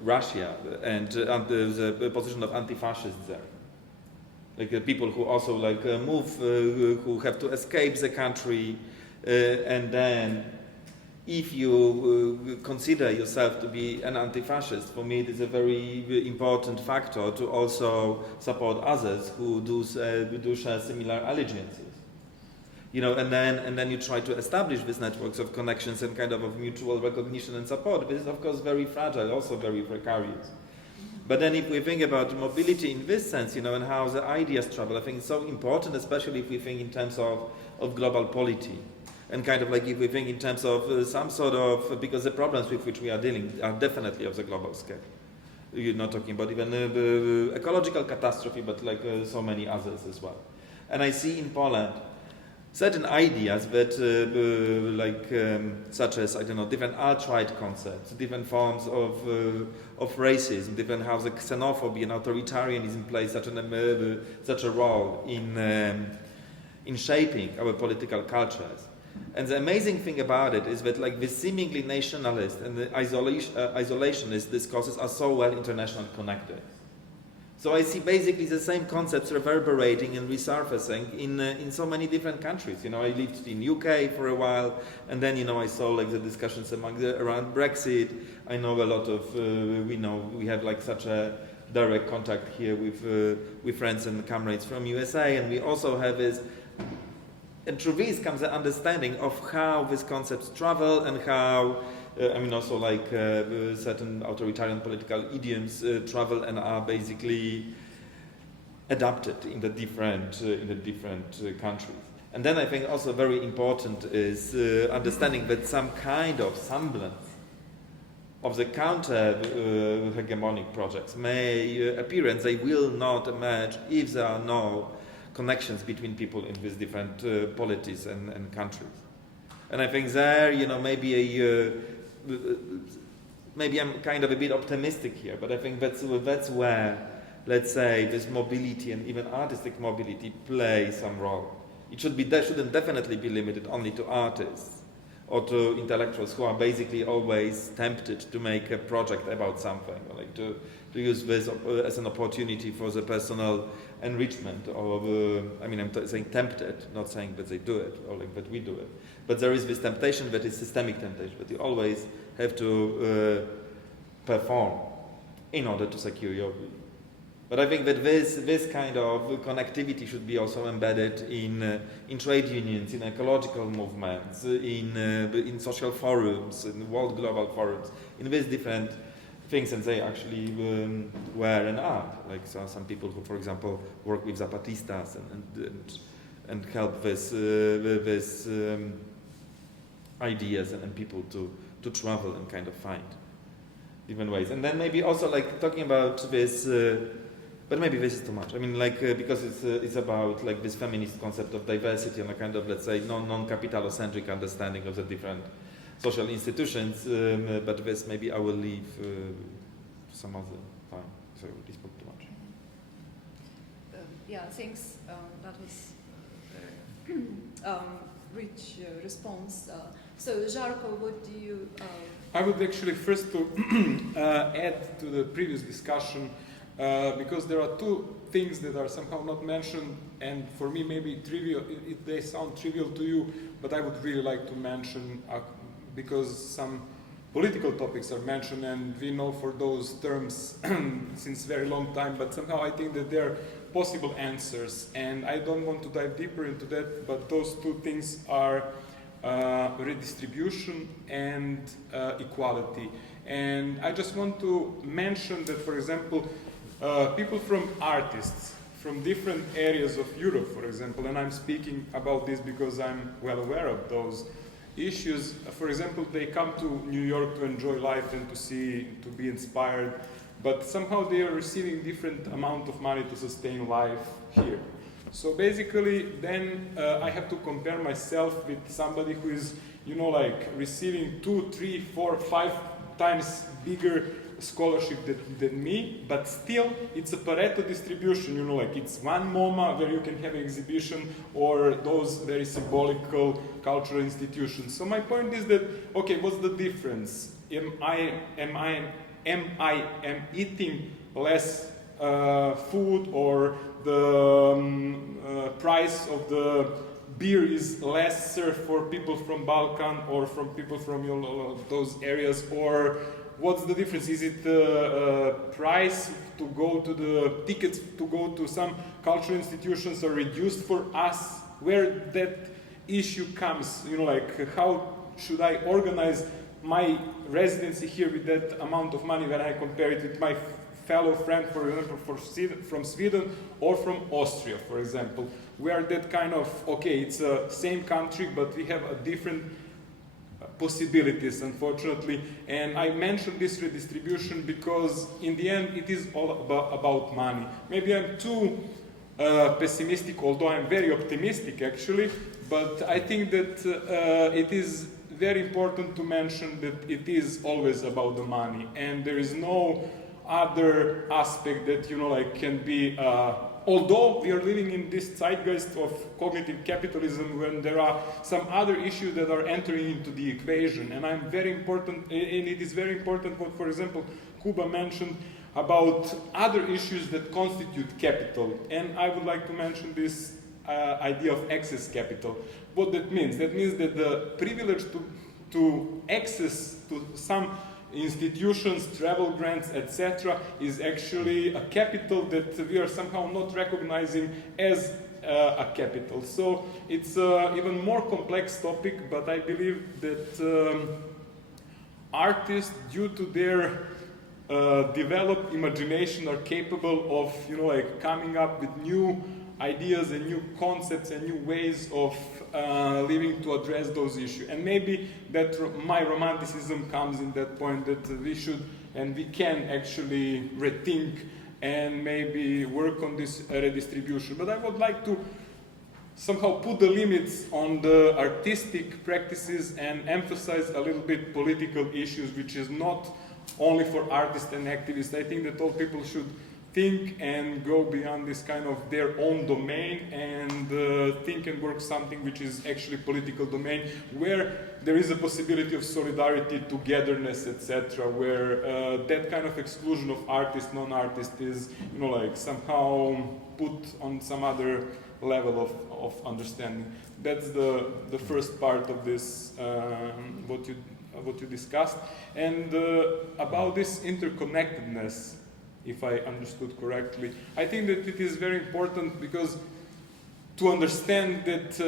Russia and the position of anti-fascists there. Like people who also like move, who have to escape the country, and then if you consider yourself to be an anti-fascist, for me it is a very important factor to also support others who do share similar allegiances. You know, and then you try to establish these networks of connections and kind of mutual recognition and support. This is of course very fragile, also very precarious. But then if we think about mobility in this sense, you know, and how the ideas travel, I think it's so important, especially if we think in terms of global polity. And kind of like if we think in terms of some sort of, because the problems with which we are dealing are definitely of the global scale. You're not talking about even ecological catastrophe, but like so many others as well. And I see in Poland certain ideas that, such as, I don't know, different alt-right concepts, different forms of racism, different how the xenophobia and authoritarianism play such a role in shaping our political cultures. And the amazing thing about it is that like the seemingly nationalist and the isolationist discourses are so well internationally connected. So I see basically the same concepts reverberating and resurfacing in so many different countries. You know, I lived in UK for a while, and then, you know, I saw like the discussions around Brexit. I know a lot of, we have like such a direct contact here with friends and comrades from USA, and we also have this, and through this comes the understanding of how these concepts travel and how, also like certain authoritarian political idioms travel and are basically adapted in the different countries. And then I think also very important is understanding that some kind of semblance of the counter-hegemonic projects may appear, and they will not emerge if there are no connections between people in these different polities and countries. And I think there, you know, maybe I'm kind of a bit optimistic here, but I think that's where, let's say, this mobility and even artistic mobility play some role. It shouldn't definitely be limited only to artists or to intellectuals who are basically always tempted to make a project about something, or like to use this as an opportunity for the personal enrichment. Or I'm saying tempted, not saying that they do it or like that we do it. But there is this temptation that is systemic temptation, that you always have to perform in order to secure your view. But I think that this kind of connectivity should be also embedded in trade unions, in ecological movements, in social forums, in world global forums, in these different things, and they actually were and are. Like some people who, for example, work with Zapatistas and help with ideas and people to travel and kind of find different ways. And then maybe also like talking about this, but maybe this is too much. I mean, like because it's about like this feminist concept of diversity and a kind of, let's say, non-capitalocentric understanding of the different social institutions. But this maybe I will leave some other time. So I already spoke too much. Thanks. That was a very rich response. So, Žarko, what do you? I would actually first to add to the previous discussion, because there are two things that are somehow not mentioned, and for me maybe trivial. They sound trivial to you, but I would really like to mention because some political topics are mentioned, and we know for those terms since very long time. But somehow I think that there are possible answers, and I don't want to dive deeper into that. But those two things are redistribution and equality. And I just want to mention that, for example, people artists from different areas of Europe, for example, and I'm speaking about this because I'm well aware of those issues. For example, they come to New York to enjoy life and to be inspired but somehow they are receiving different amount of money to sustain life here. So basically, then I have to compare myself with somebody who is, you know, like receiving 2, 3, 4, 5 times bigger scholarship than me, but still it's a Pareto distribution, you know, like it's one MoMA where you can have an exhibition or those very symbolical cultural institutions. So my point is that, okay, what's the difference? Am I eating less food, or the price of the beer is lesser for people from Balkan or from people from those areas, or what's the difference? Is it the price to go to the tickets to go to some cultural institutions are reduced for us? Where that issue comes, you know, like how should I organize my residency here with that amount of money when I compare it with my fellow friend, for example, from Sweden or from Austria, for example, where that kind of, okay, it's the same country, but we have a different possibilities, unfortunately. And I mentioned this redistribution because in the end it is all about money. Maybe I'm too pessimistic, although I'm very optimistic actually, but I think that it is very important to mention that it is always about the money, and there is no other aspect that, you know, like can be, although we are living in this zeitgeist of cognitive capitalism when there are some other issues that are entering into the equation, and I'm very important, and it is very important what, for example, Kuba mentioned about other issues that constitute capital, and I would like to mention this idea of excess capital. What that means? That means that the privilege to access to some institutions, travel grants, etc., is actually a capital that we are somehow not recognizing as a capital. So it's an even more complex topic, but I believe that artists, due to their developed imagination, are capable of, you know, like coming up with new ideas and new concepts and new ways of living to address those issues. And maybe that my romanticism comes in that point that we should and we can actually rethink and maybe work on this redistribution. But I would like to somehow put the limits on the artistic practices and emphasize a little bit political issues, which is not only for artists and activists. I think that all people should think and go beyond this kind of their own domain and think and work something which is actually political domain, where there is a possibility of solidarity, togetherness, etc., where that kind of exclusion of artist, non-artist is, you know, like somehow put on some other level of understanding. That's the first part of this, what you discussed. And about this interconnectedness, if I understood correctly, I think that it is very important because to understand that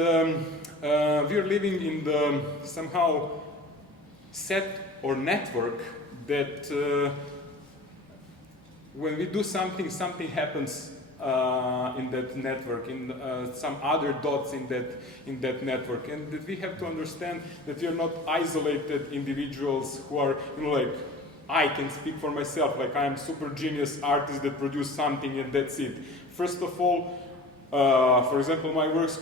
we are living in the somehow set or network that when we do something, something happens in that network, in some other dots in that network, and that we have to understand that we are not isolated individuals who are, you know, like, I can speak for myself, like I am super genius artist that produce something and that's it. First of all, for example, my works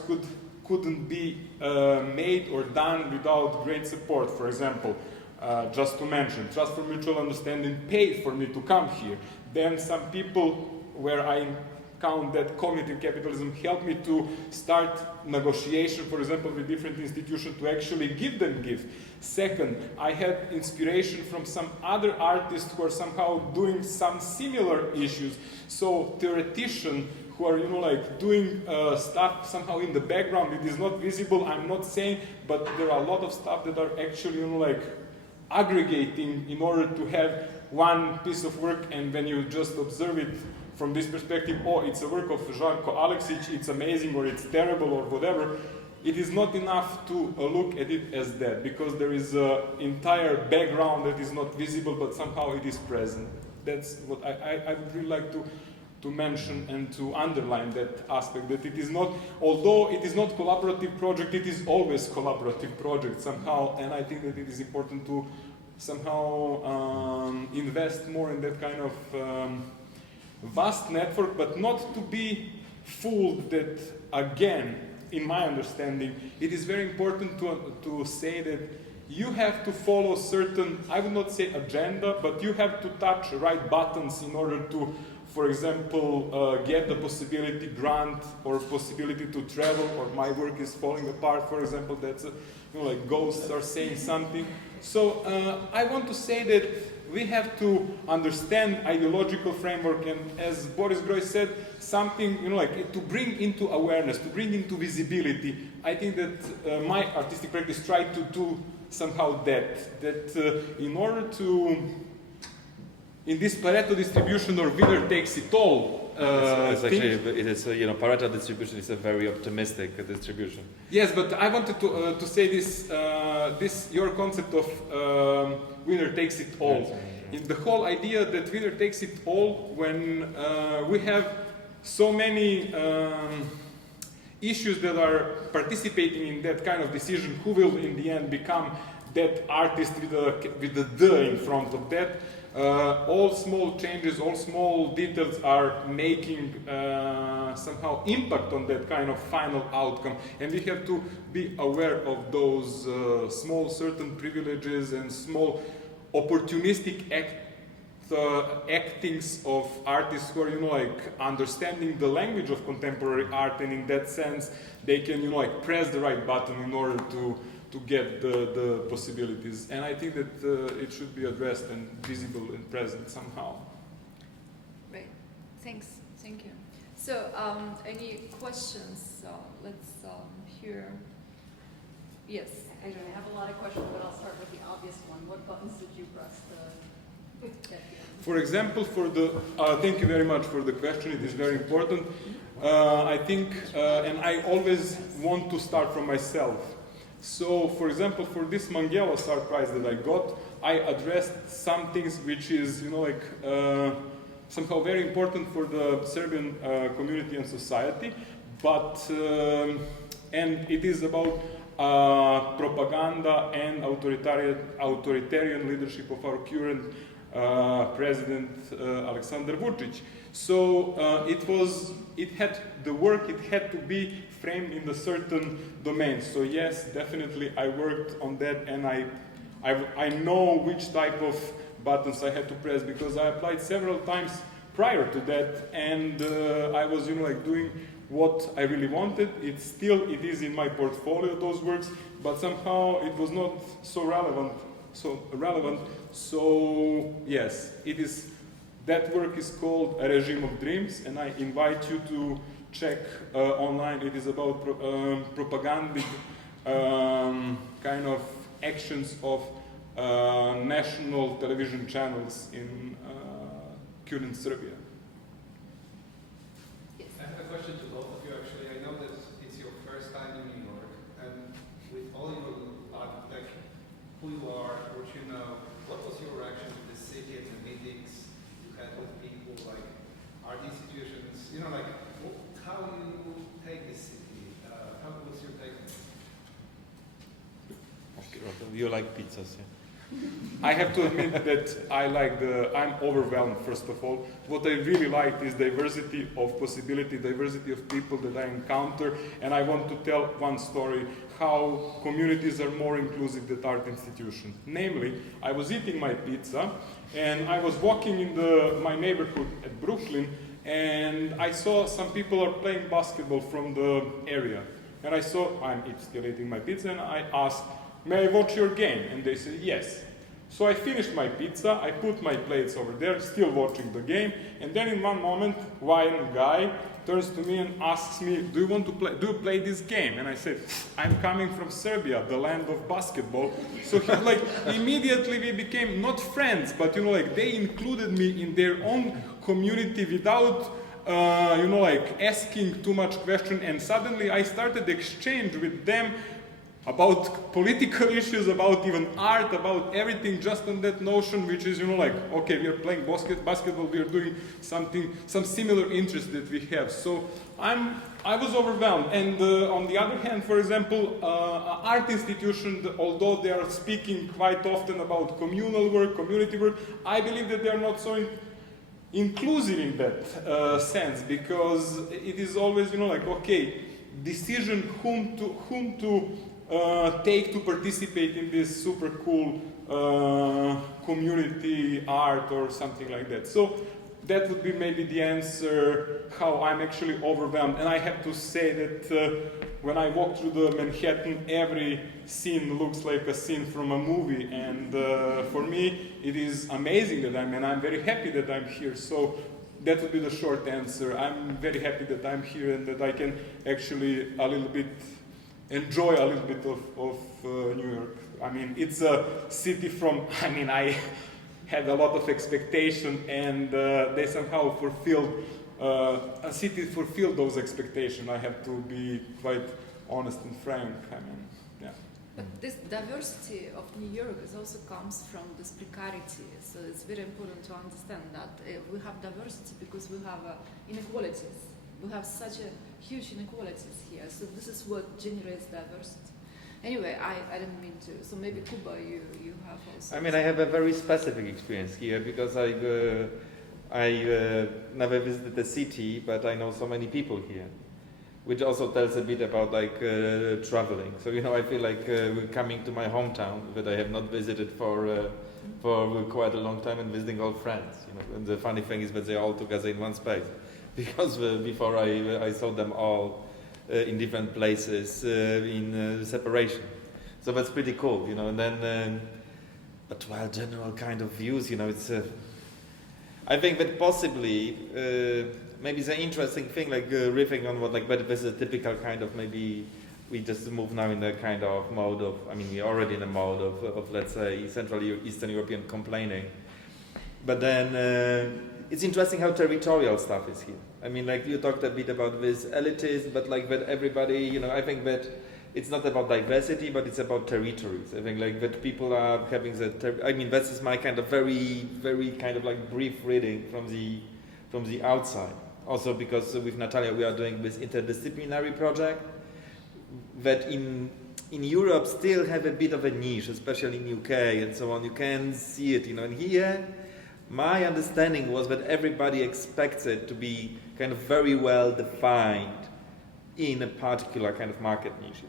couldn't be made or done without great support. For example, just to mention, Trust for Mutual Understanding paid for me to come here. Then some people where I count that cognitive capitalism helped me to start negotiation, for example, with different institutions to actually give them gifts. Second, I had inspiration from some other artists who are somehow doing some similar issues. So theoreticians who are, you know, like doing stuff somehow in the background, it is not visible, I'm not saying, but there are a lot of stuff that are actually, you know, like aggregating in order to have one piece of work, and when you just observe it from this perspective, oh, it's a work of Žarko Aleksić, it's amazing or it's terrible or whatever, it is not enough to look at it as that, because there is an entire background that is not visible, but somehow it is present. That's what I would really like to mention and to underline that aspect, that it is not, although it is not collaborative project, it is always collaborative project somehow, and I think that it is important to somehow invest more in that kind of vast network, but not to be fooled that, again, in my understanding, it is very important to say that you have to follow certain, I would not say agenda, but you have to touch right buttons in order to, for example, get the possibility grant or possibility to travel, or my work is falling apart, for example, that's like ghosts are saying something. So I want to say that we have to understand ideological framework, and as Boris Groj said, something like to bring into awareness, to bring into visibility. I think that my artistic practice tried to do somehow that in order to, in this Pareto distribution or winner takes it all, it's actually, it is, Pareto distribution is a very optimistic distribution. Yes, but I wanted to say this your concept of winner takes it all. In the whole idea that winner takes it all, when we have so many issues that are participating in that kind of decision, who will in the end become that artist with the "the" in front of that. All small changes, all small details are making somehow impact on that kind of final outcome, and we have to be aware of those small certain privileges and small opportunistic actings of artists who are like understanding the language of contemporary art, and in that sense they can like press the right button in order to get the possibilities. And I think that it should be addressed and visible and present somehow. Right. Thanks. Thank you. So, any questions? Let's hear. Yes. I have a lot of questions, but I'll start with the obvious one. What buttons did you press to get here? For example, thank you very much for the question. It is very important. I think, and I always want to start from myself. So, for example, for this Mangelos Art Prize that I got, I addressed some things which is, somehow very important for the Serbian community and society, but, and it is about propaganda and authoritarian leadership of our current President Aleksandar Vučić. So the work had to be framed in a certain domain. So yes, definitely I worked on that, and I know which type of buttons I had to press, because I applied several times prior to that, and I was doing what I really wanted. It is in my portfolio, those works, but somehow it was not so relevant. So yes, it is. That work is called A Regime of Dreams, and I invite you to check online. It is about propagandic kind of actions of national television channels in current Serbia. Yes. I have a question to both of you, actually. I know that it's your first time in New York, and with all your art, like who you are, what you know, what was your reaction to the city and the meetings you had with people, like art institutions, like how you take this city? How was your take on it? You like pizzas, yeah? I have to admit that I'm overwhelmed, first of all. What I really like is diversity of possibility, diversity of people that I encounter, and I want to tell one story, how communities are more inclusive than art institutions. Namely, I was eating my pizza, and I was walking in my neighborhood at Brooklyn, and I saw some people are playing basketball from the area. And I'm still eating my pizza, and I asked, "May I watch your game?" And they said, "Yes." So I finished my pizza, I put my plates over there, still watching the game, and then in one moment, one guy turns to me and asks me, "Do you play this game?" And I said, "I'm coming from Serbia, the land of basketball." So immediately we became not friends, but they included me in their own community without asking too much question, and suddenly I started exchange with them about political issues, about even art, about everything, just on that notion, which is, like, okay, we are playing basketball, we are doing something, some similar interest that we have. So I was overwhelmed. And on the other hand, for example, art institutions, although they are speaking quite often about communal work, community work, I believe that they are not so inclusive in that sense, because it is always, like, okay, decision whom to take to participate in this super cool community art or something like that. So that would be maybe the answer, how I'm actually overwhelmed. And I have to say that when I walk through the Manhattan, every scene looks like a scene from a movie. And for me, it is amazing that I'm very happy that I'm here. So that would be the short answer. I'm very happy that I'm here and that I can actually enjoy a little bit of New York. I mean, it's a city I had a lot of expectation, and they somehow a city fulfilled those expectations. I have to be quite honest and frank. Yeah. But this diversity of New York also comes from this precarity. So it's very important to understand that we have diversity because we have inequalities. We have such a huge inequalities here. So this is what generates diversity. Anyway, I didn't mean to. So maybe Kuba, you have also. I have a very specific experience here because I never visited the city, but I know so many people here, which also tells a bit about traveling. So I feel like we're coming to my hometown that I have not visited for quite a long time and visiting old friends. And the funny thing is that they're all together in one space, because before I saw them all in different places in separation. So that's pretty cool, And then, but general kind of views, it's. I think that possibly maybe the interesting thing, riffing on what but this is a typical kind of maybe we just move now in the kind of mode of we're already in a mode of let's say Central Eastern European complaining, but then it's interesting how territorial stuff is here. You talked a bit about this elitism, but that everybody, I think that it's not about diversity, but it's about territories. I think that people are having that is my kind of very, very kind of brief reading from the outside. Also because with Natalia we are doing this interdisciplinary project that in Europe still have a bit of a niche, especially in UK and so on. You can see it, and here my understanding was that everybody expects it to be kind of very well defined in a particular kind of market niche.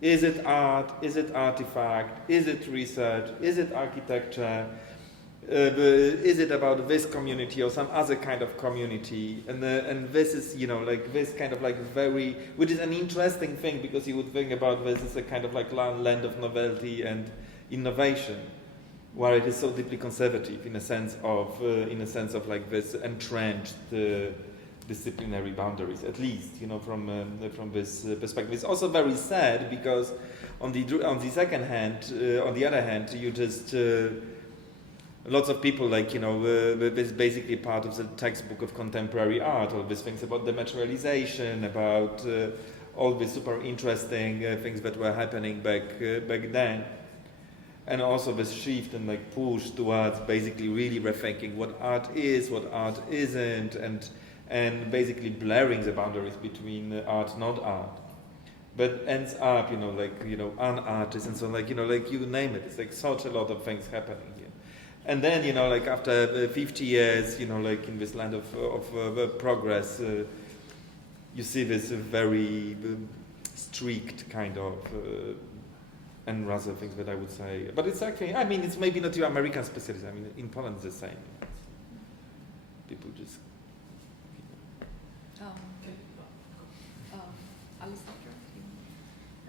Is it art? Is it artifact? Is it research? Is it architecture? Is it about this community or some other kind of community? And this is, this kind of very, which is an interesting thing because you would think about this as a kind of land of novelty and innovation, where it is so deeply conservative in a sense of this entrenched disciplinary boundaries, at least from this perspective. It's also very sad because on the other hand, you just lots of people this is basically part of the textbook of contemporary art. All these things about dematerialization, about all these super interesting things that were happening back then. And also this shift and push towards basically really rethinking what art is, what art isn't, and basically blurring the boundaries between art, not art. But ends up, an artist and so you name it. It's such a lot of things happening here. And then, after 50 years, in this land of progress, you see this very strict kind of and rather things that I would say. But it's actually, it's maybe not your American specialist. In Poland it's the same. People just... Alessandra?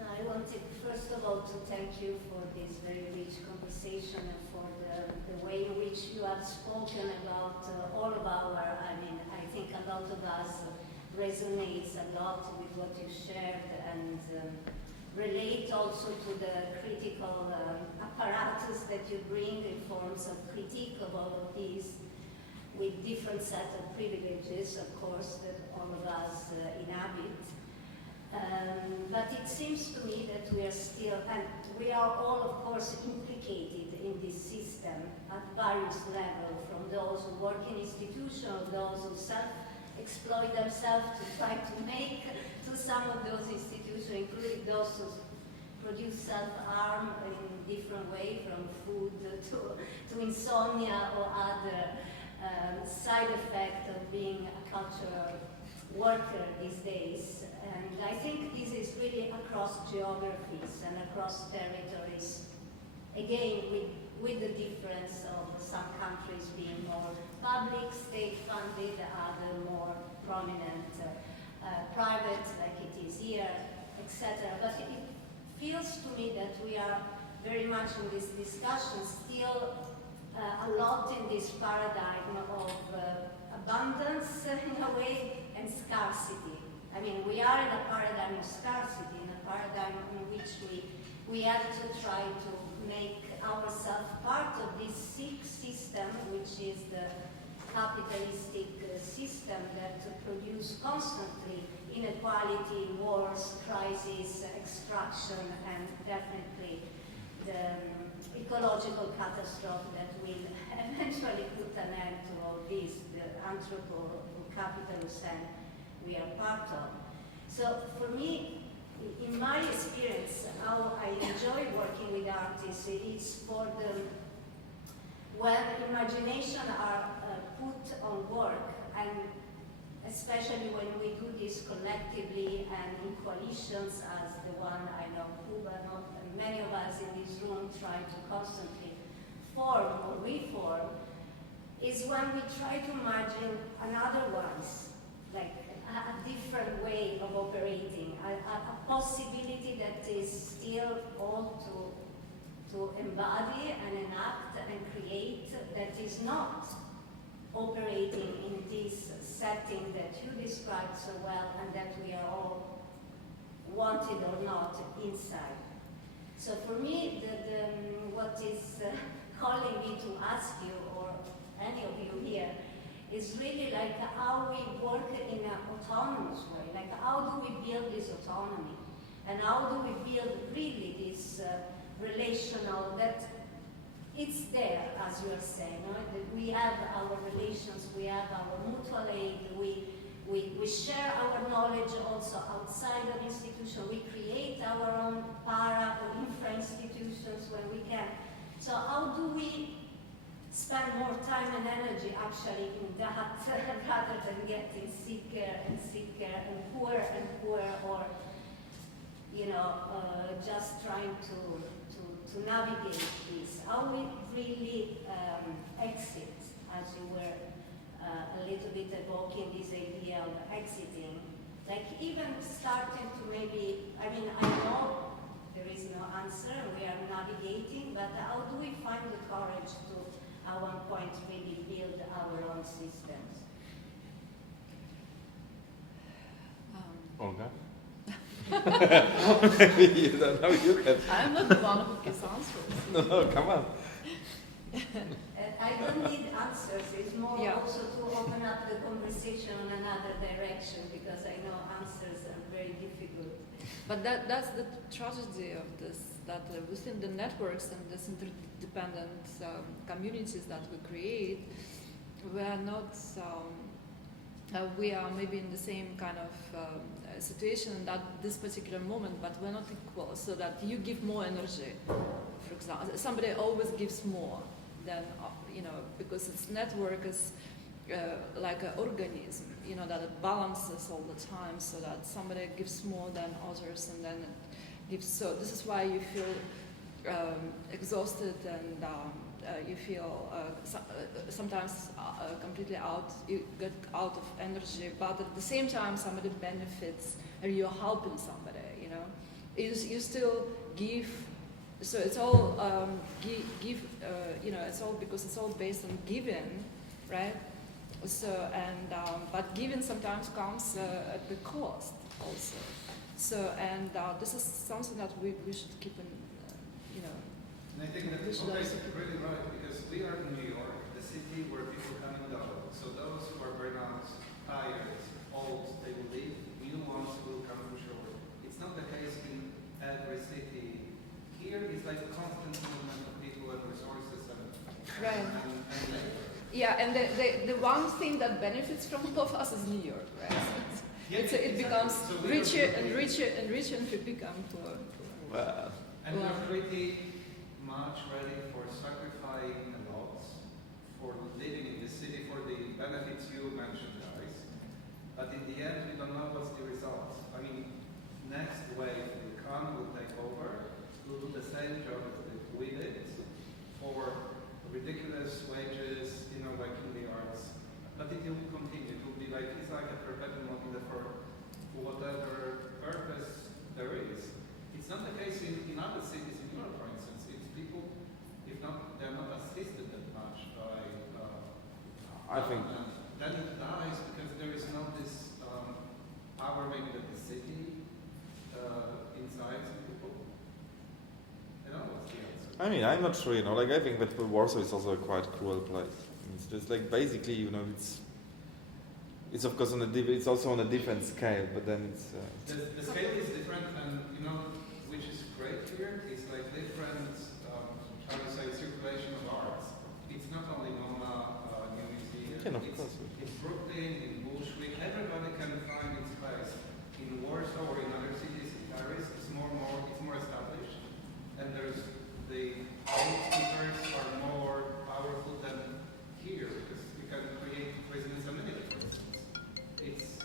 I wanted, first of all, to thank you for this very rich conversation and for the way in which you have spoken about all of our, I think a lot of us resonates a lot with what you shared and relate also to the critical apparatus that you bring in forms of critique of all of these with different set of privileges, of course, that all of us inhabit. But it seems to me that we are still, and we are all, of course, implicated in this system at various levels, from those who work in institutions, those who self-exploit themselves to try to make to some of those institutions, including those who produce self-harm in different ways, from food to insomnia or other side effect of being a cultural worker these days. And I think this is really across geographies and across territories, again with the difference of some countries being more public, state-funded, other more prominent, private, like it is here, etc. But it feels to me that we are very much in this discussion still a lot in this paradigm of abundance in a way and scarcity. I mean, we are in a paradigm of scarcity, in a paradigm in which we have to try to make ourselves part of this sick system, which is the capitalistic system that produces constantly inequality, wars, crises, extraction, and definitely the ecological catastrophe that will eventually put an end to all this, the anthropo-capitalist we are part of. So for me, in my experience, how I enjoy working with artists is for them when imagination are put on work, and especially when we do this collectively and in coalitions as the one I know Kuba and many of us in this room try to constantly form or reform, is when we try to imagine another ones, like a different way of operating, a possibility that is still all to embody and enact and create, that is not operating in this setting that you described so well and that we are all wanted or not inside. So for me, what is calling me to ask you, or any of you here, is really like how we work in an autonomous way, like how do we build this autonomy, and how do we build really this relational, that it's there, as you are saying, no? That we have our relations, we have our mutual aid, we share our knowledge also outside of institution, we create our own para or infra institutions when we can. So how do we spend more time and energy actually in that rather than getting sicker and sicker and poorer, or just trying to navigate this? How we really exit, as you were a little bit evoking this idea of exiting, like even starting to maybe, I mean, I know there is no answer, we are navigating, but how do we find the courage to at one point really build our own systems? Olga? Maybe you don't know, you can. I'm not the one who gives answers. No, come on. I don't need answers, it's more Yeah. also to open up the conversation in another direction, because I know answers are very difficult. But that's the tragedy of this, that within the networks and this interdependent communities that we create, we are not, we are maybe in the same kind of situation at this particular moment, but we're not equal, so that you give more energy, for example. Somebody always gives more than, because its network is like an organism, that it balances all the time, so that somebody gives more than others, and then it gives. So this is why you feel exhausted, and you feel sometimes completely out. You get out of energy, but at the same time, somebody benefits, and you're helping somebody. You still give. So it's all give. It's all because it's all based on giving, right? So but giving sometimes comes at the cost also. So this is something that we should keep in, And I think that We should Olga is also- really right, because we are in New York, the city where people come and go. So those who are burnt out, tired, old, they will leave. New ones will come for sure. It's not the case in every city. Here is like a constant movement of people and resources and labor. Yeah, and the one thing that benefits from all of us is New York, right? So it becomes richer and richer and richer, and we become poor. Well, and we're pretty much ready for sacrificing a lot for living in the city for the benefits you mentioned, guys. But in the end, we don't know what's the result. I mean, next wave will come, will take over, will do the same job as we did for ridiculous wages, you know, like in the arts. But it will continue. It will be like, it's like a perpetual model for whatever purpose there is. It's not the case in other cities in Europe, for instance. It's people, if not, they're not assisted that much by I think. Then it dies because there is not this power maybe that the city incites in people. You know, what's the answer? I mean, I'm not sure, you know, like I think that Warsaw is also a quite cruel place. It's just like basically, you know, it's of course it's also on a different scale, but then it's... The scale is different, and you know, which is great here, is like different, how to say, circulation of arts. It's not only MoMA, New Museum, Yeah, of course. it's Brooklyn, in Bushwick, everybody can find its place. In Warsaw or in other cities, in Paris, it's more established, and there's the old speakers are more powerful than here, because you can create residence amenity, for instance.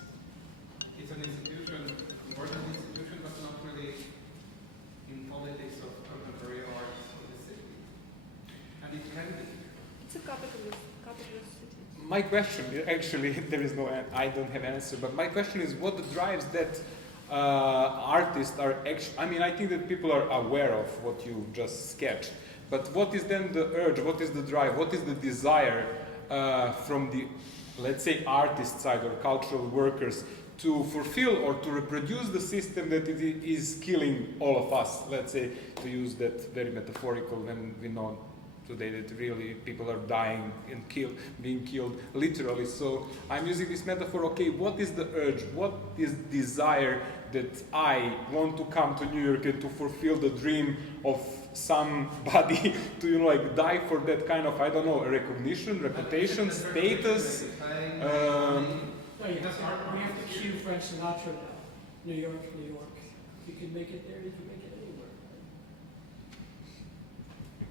It's an institution, important institution, but not really in politics of contemporary art of the city. And it can be. It's a capitalist city. My question, actually, there is no, I don't have an answer, but my question is what drives that artists are actually, I mean, I think that people are aware of what you just sketched, but what is then the urge, what is the drive, what is the desire from the, let's say, artist side or cultural workers to fulfill or to reproduce the system that is killing all of us, let's say, to use that very metaphorical when we know today that really people are dying and being killed literally. So I'm using this metaphor, okay, what is the urge, what is desire that I want to come to New York and to fulfill the dream of somebody to, you know, like die for that kind of, I don't know, recognition, reputation, status. No, we have to cue Frank Sinatra now. New York, New York. If you can make it there, you can make it anywhere.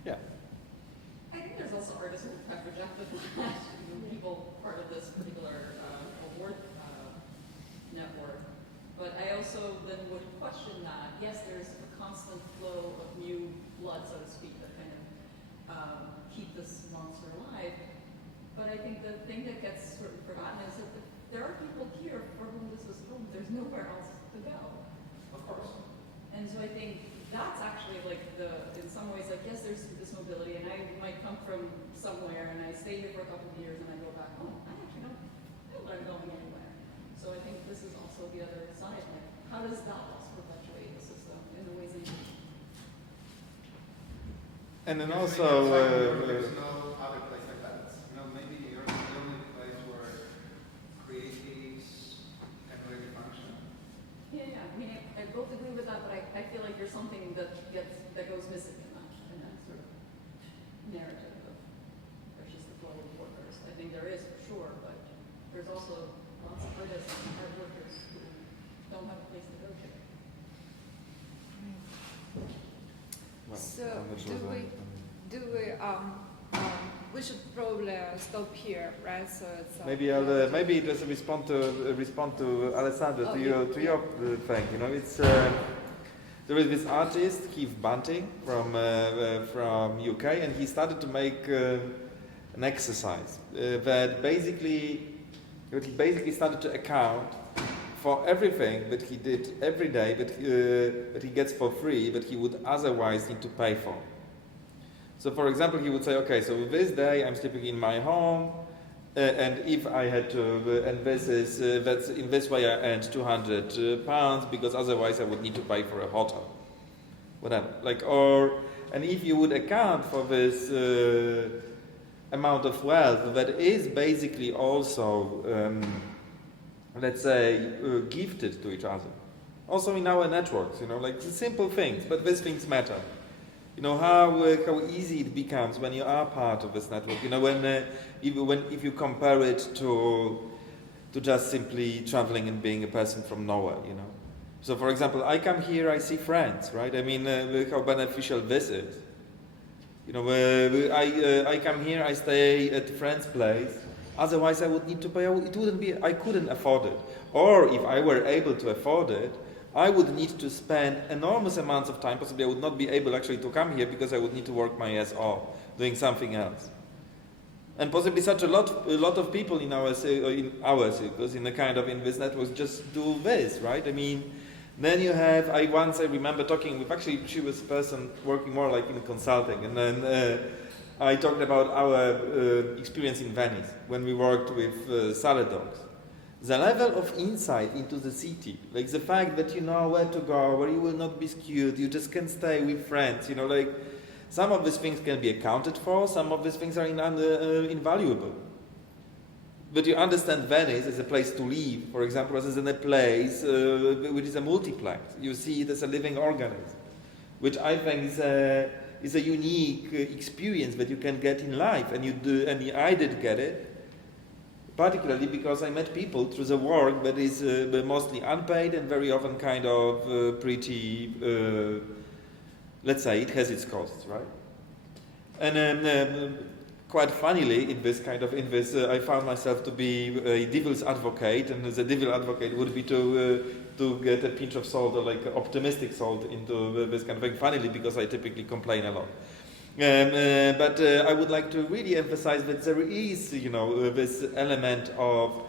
Yeah. I think there's also artists who have rejected that. People part of this particular award network. But I also then would question that. Yes, there's a constant flow of new blood, so to speak, that kind of keep this monster alive. But I think the thing that gets sort of forgotten is that there are people here for whom this was home. There's nowhere else to go. Of course. And so I think that's actually like in some ways, like, yes, there's this mobility, and I might come from somewhere, and I stay here for a couple of years, and I go back home. I actually don't feel that I'm going anywhere. So I think this is also the other side. Like, how does that also perpetuate the system in the ways in which? And then Because also... there's no other place like that. You know, maybe New York is the only place where creatives can really function. Yeah. I mean, I both agree with that, but I feel like there's something that goes missing in that sort of narrative of there's just the flow of workers. I think there is for sure, but there's also lots of artists and hard workers who don't have a place to go to. Well, So I'm not sure we should probably stop here, right? So it's maybe I'll maybe just respond to Alessandro Oh, to yeah. your thing. You know, it's there is this artist Keith Bunting from UK, and he started to make an exercise that basically started to account for everything that he did every day, that he gets for free, but he would otherwise need to pay for. So, for example, he would say, okay, so this day I'm sleeping in my home, and if I had to, and this is that's in this way I earned £200 because otherwise I would need to pay for a hotel, whatever. And if you would account for this amount of wealth that is basically also, let's say, gifted to each other, Also in our networks, like the simple things, but these things matter. How easy it becomes when you are part of this network. If you compare it to just simply traveling and being a person from nowhere. So, for example, I come here, I see friends, right? I mean, how beneficial this is. I come here, I stay at a friend's place. Otherwise, I would need to pay. I couldn't afford it. Or if I were able to afford it, I would need to spend enormous amounts of time. Possibly I would not be able actually to come here because I would need to work my ass off doing something else. And possibly such a lot of people in our circles, in this network, just do this, right? I mean, then you have, I remember talking with, actually she was a person working more like in consulting, and then I talked about our experience in Venice when we worked with salad dogs. The level of insight into the city, like the fact that you know where to go, where you will not be skewed, you just can stay with friends, like some of these things can be accounted for, some of these things are invaluable. But you understand Venice as a place to live, for example, as in a place which is a multiplex. You see it as a living organism, which I think is a unique experience that you can get in life, and I did get it. Particularly because I met people through the work that is mostly unpaid and very often pretty, let's say it has its costs, right? And quite funnily, I found myself to be a devil's advocate, and the devil advocate would be to get a pinch of salt, or like optimistic salt, into this kind of thing. Funnily, because I typically complain a lot. But I would like to really emphasize that there is, this element of,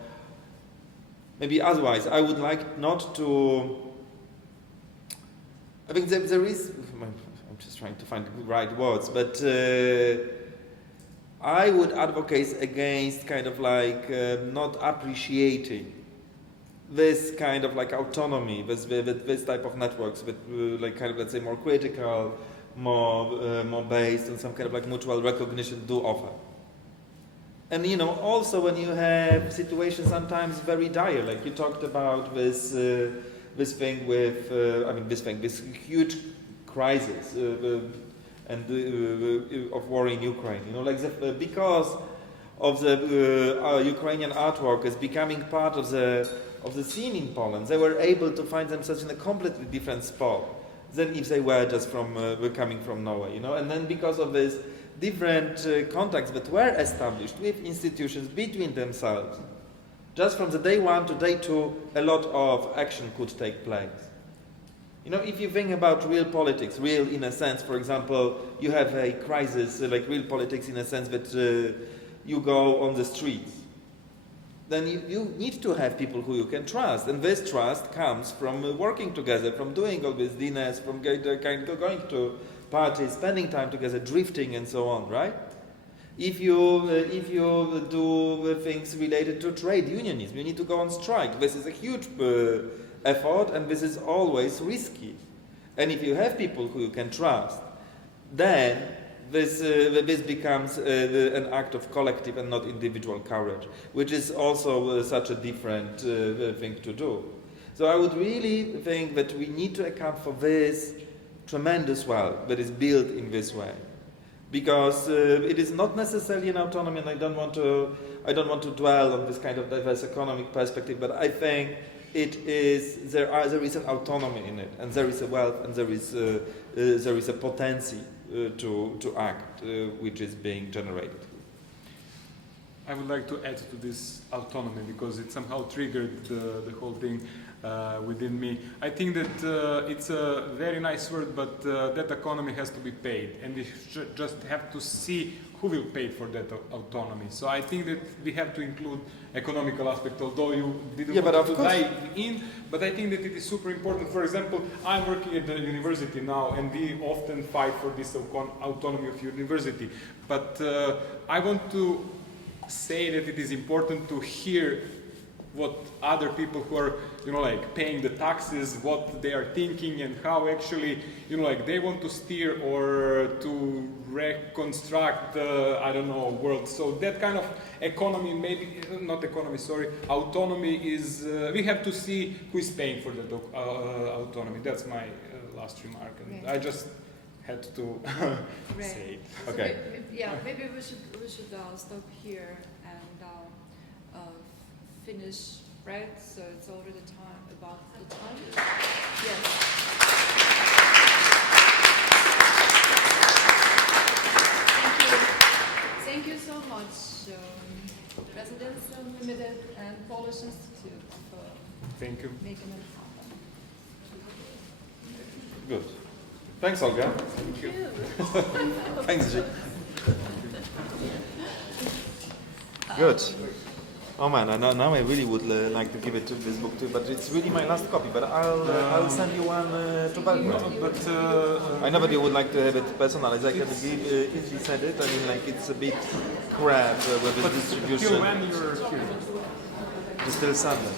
maybe otherwise, I would like not to, I think there is, I'm just trying to find the right words, but I would advocate against not appreciating this kind of autonomy, this type of networks, with let's say more critical, more based on some kind of mutual recognition do offer. And also when you have situations sometimes very dire, like you talked about this thing with this huge crisis of war in Ukraine. Because of the Ukrainian art workers becoming part of the scene in Poland, they were able to find themselves in a completely different spot than if they were just coming from nowhere, And then because of these different contacts that were established with institutions between themselves, just from the day 1 to day 2, a lot of action could take place. If you think about real politics, real in a sense, for example, you have a crisis, like real politics in a sense that you go on the streets, then you need to have people who you can trust. And this trust comes from working together, from doing all these dinners, from going to parties, spending time together, drifting and so on, right? If you do things related to trade unionism, you need to go on strike. This is a huge effort, and this is always risky. And if you have people who you can trust, then this becomes an act of collective and not individual courage, which is also such a different thing to do. So I would really think that we need to account for this tremendous wealth that is built in this way, because it is not necessarily an autonomy, and I don't want to dwell on this kind of diverse economic perspective, but I think there is an autonomy in it, and there is a wealth, and there is a potency to act, which is being generated. I would like to add to this autonomy, because it somehow triggered the whole thing within me. I think that it's a very nice word, but that autonomy has to be paid, and we just have to see who will pay for that autonomy. So I think that we have to include economical aspect, although you didn't want to dive in, but I think that it is super important. For example, I'm working at the university now, and we often fight for this autonomy of university, but I want to say that it is important to hear what other people who are, you know, like paying the taxes, what they are thinking and how actually, you know, like they want to steer or to reconstruct, I don't know, world. So that kind of economy, maybe, not economy, sorry, autonomy is, we have to see who is paying for that autonomy. That's my last remark. And I just had to say it. So Okay. maybe we should stop here and finish, right? So it's already time, about the time. Yes. Thank you so much, Residency Unlimited and Polish Institute for Thank you. making it happen. Good. Thanks, Olga. Thank you. Thanks, Jim. Good. Oh man, now I really would like to give it to this book too, but it's really my last copy. But I'll send you one to Belgrade. But I know that you would like to have it personalized. I can give, easily send it. I mean, like it's a bit crap with the distribution. till when you're here? Just till Sunday.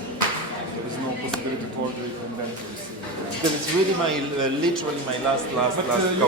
There is no possibility to order it and then to receive it. Because it's really my literally my last copy.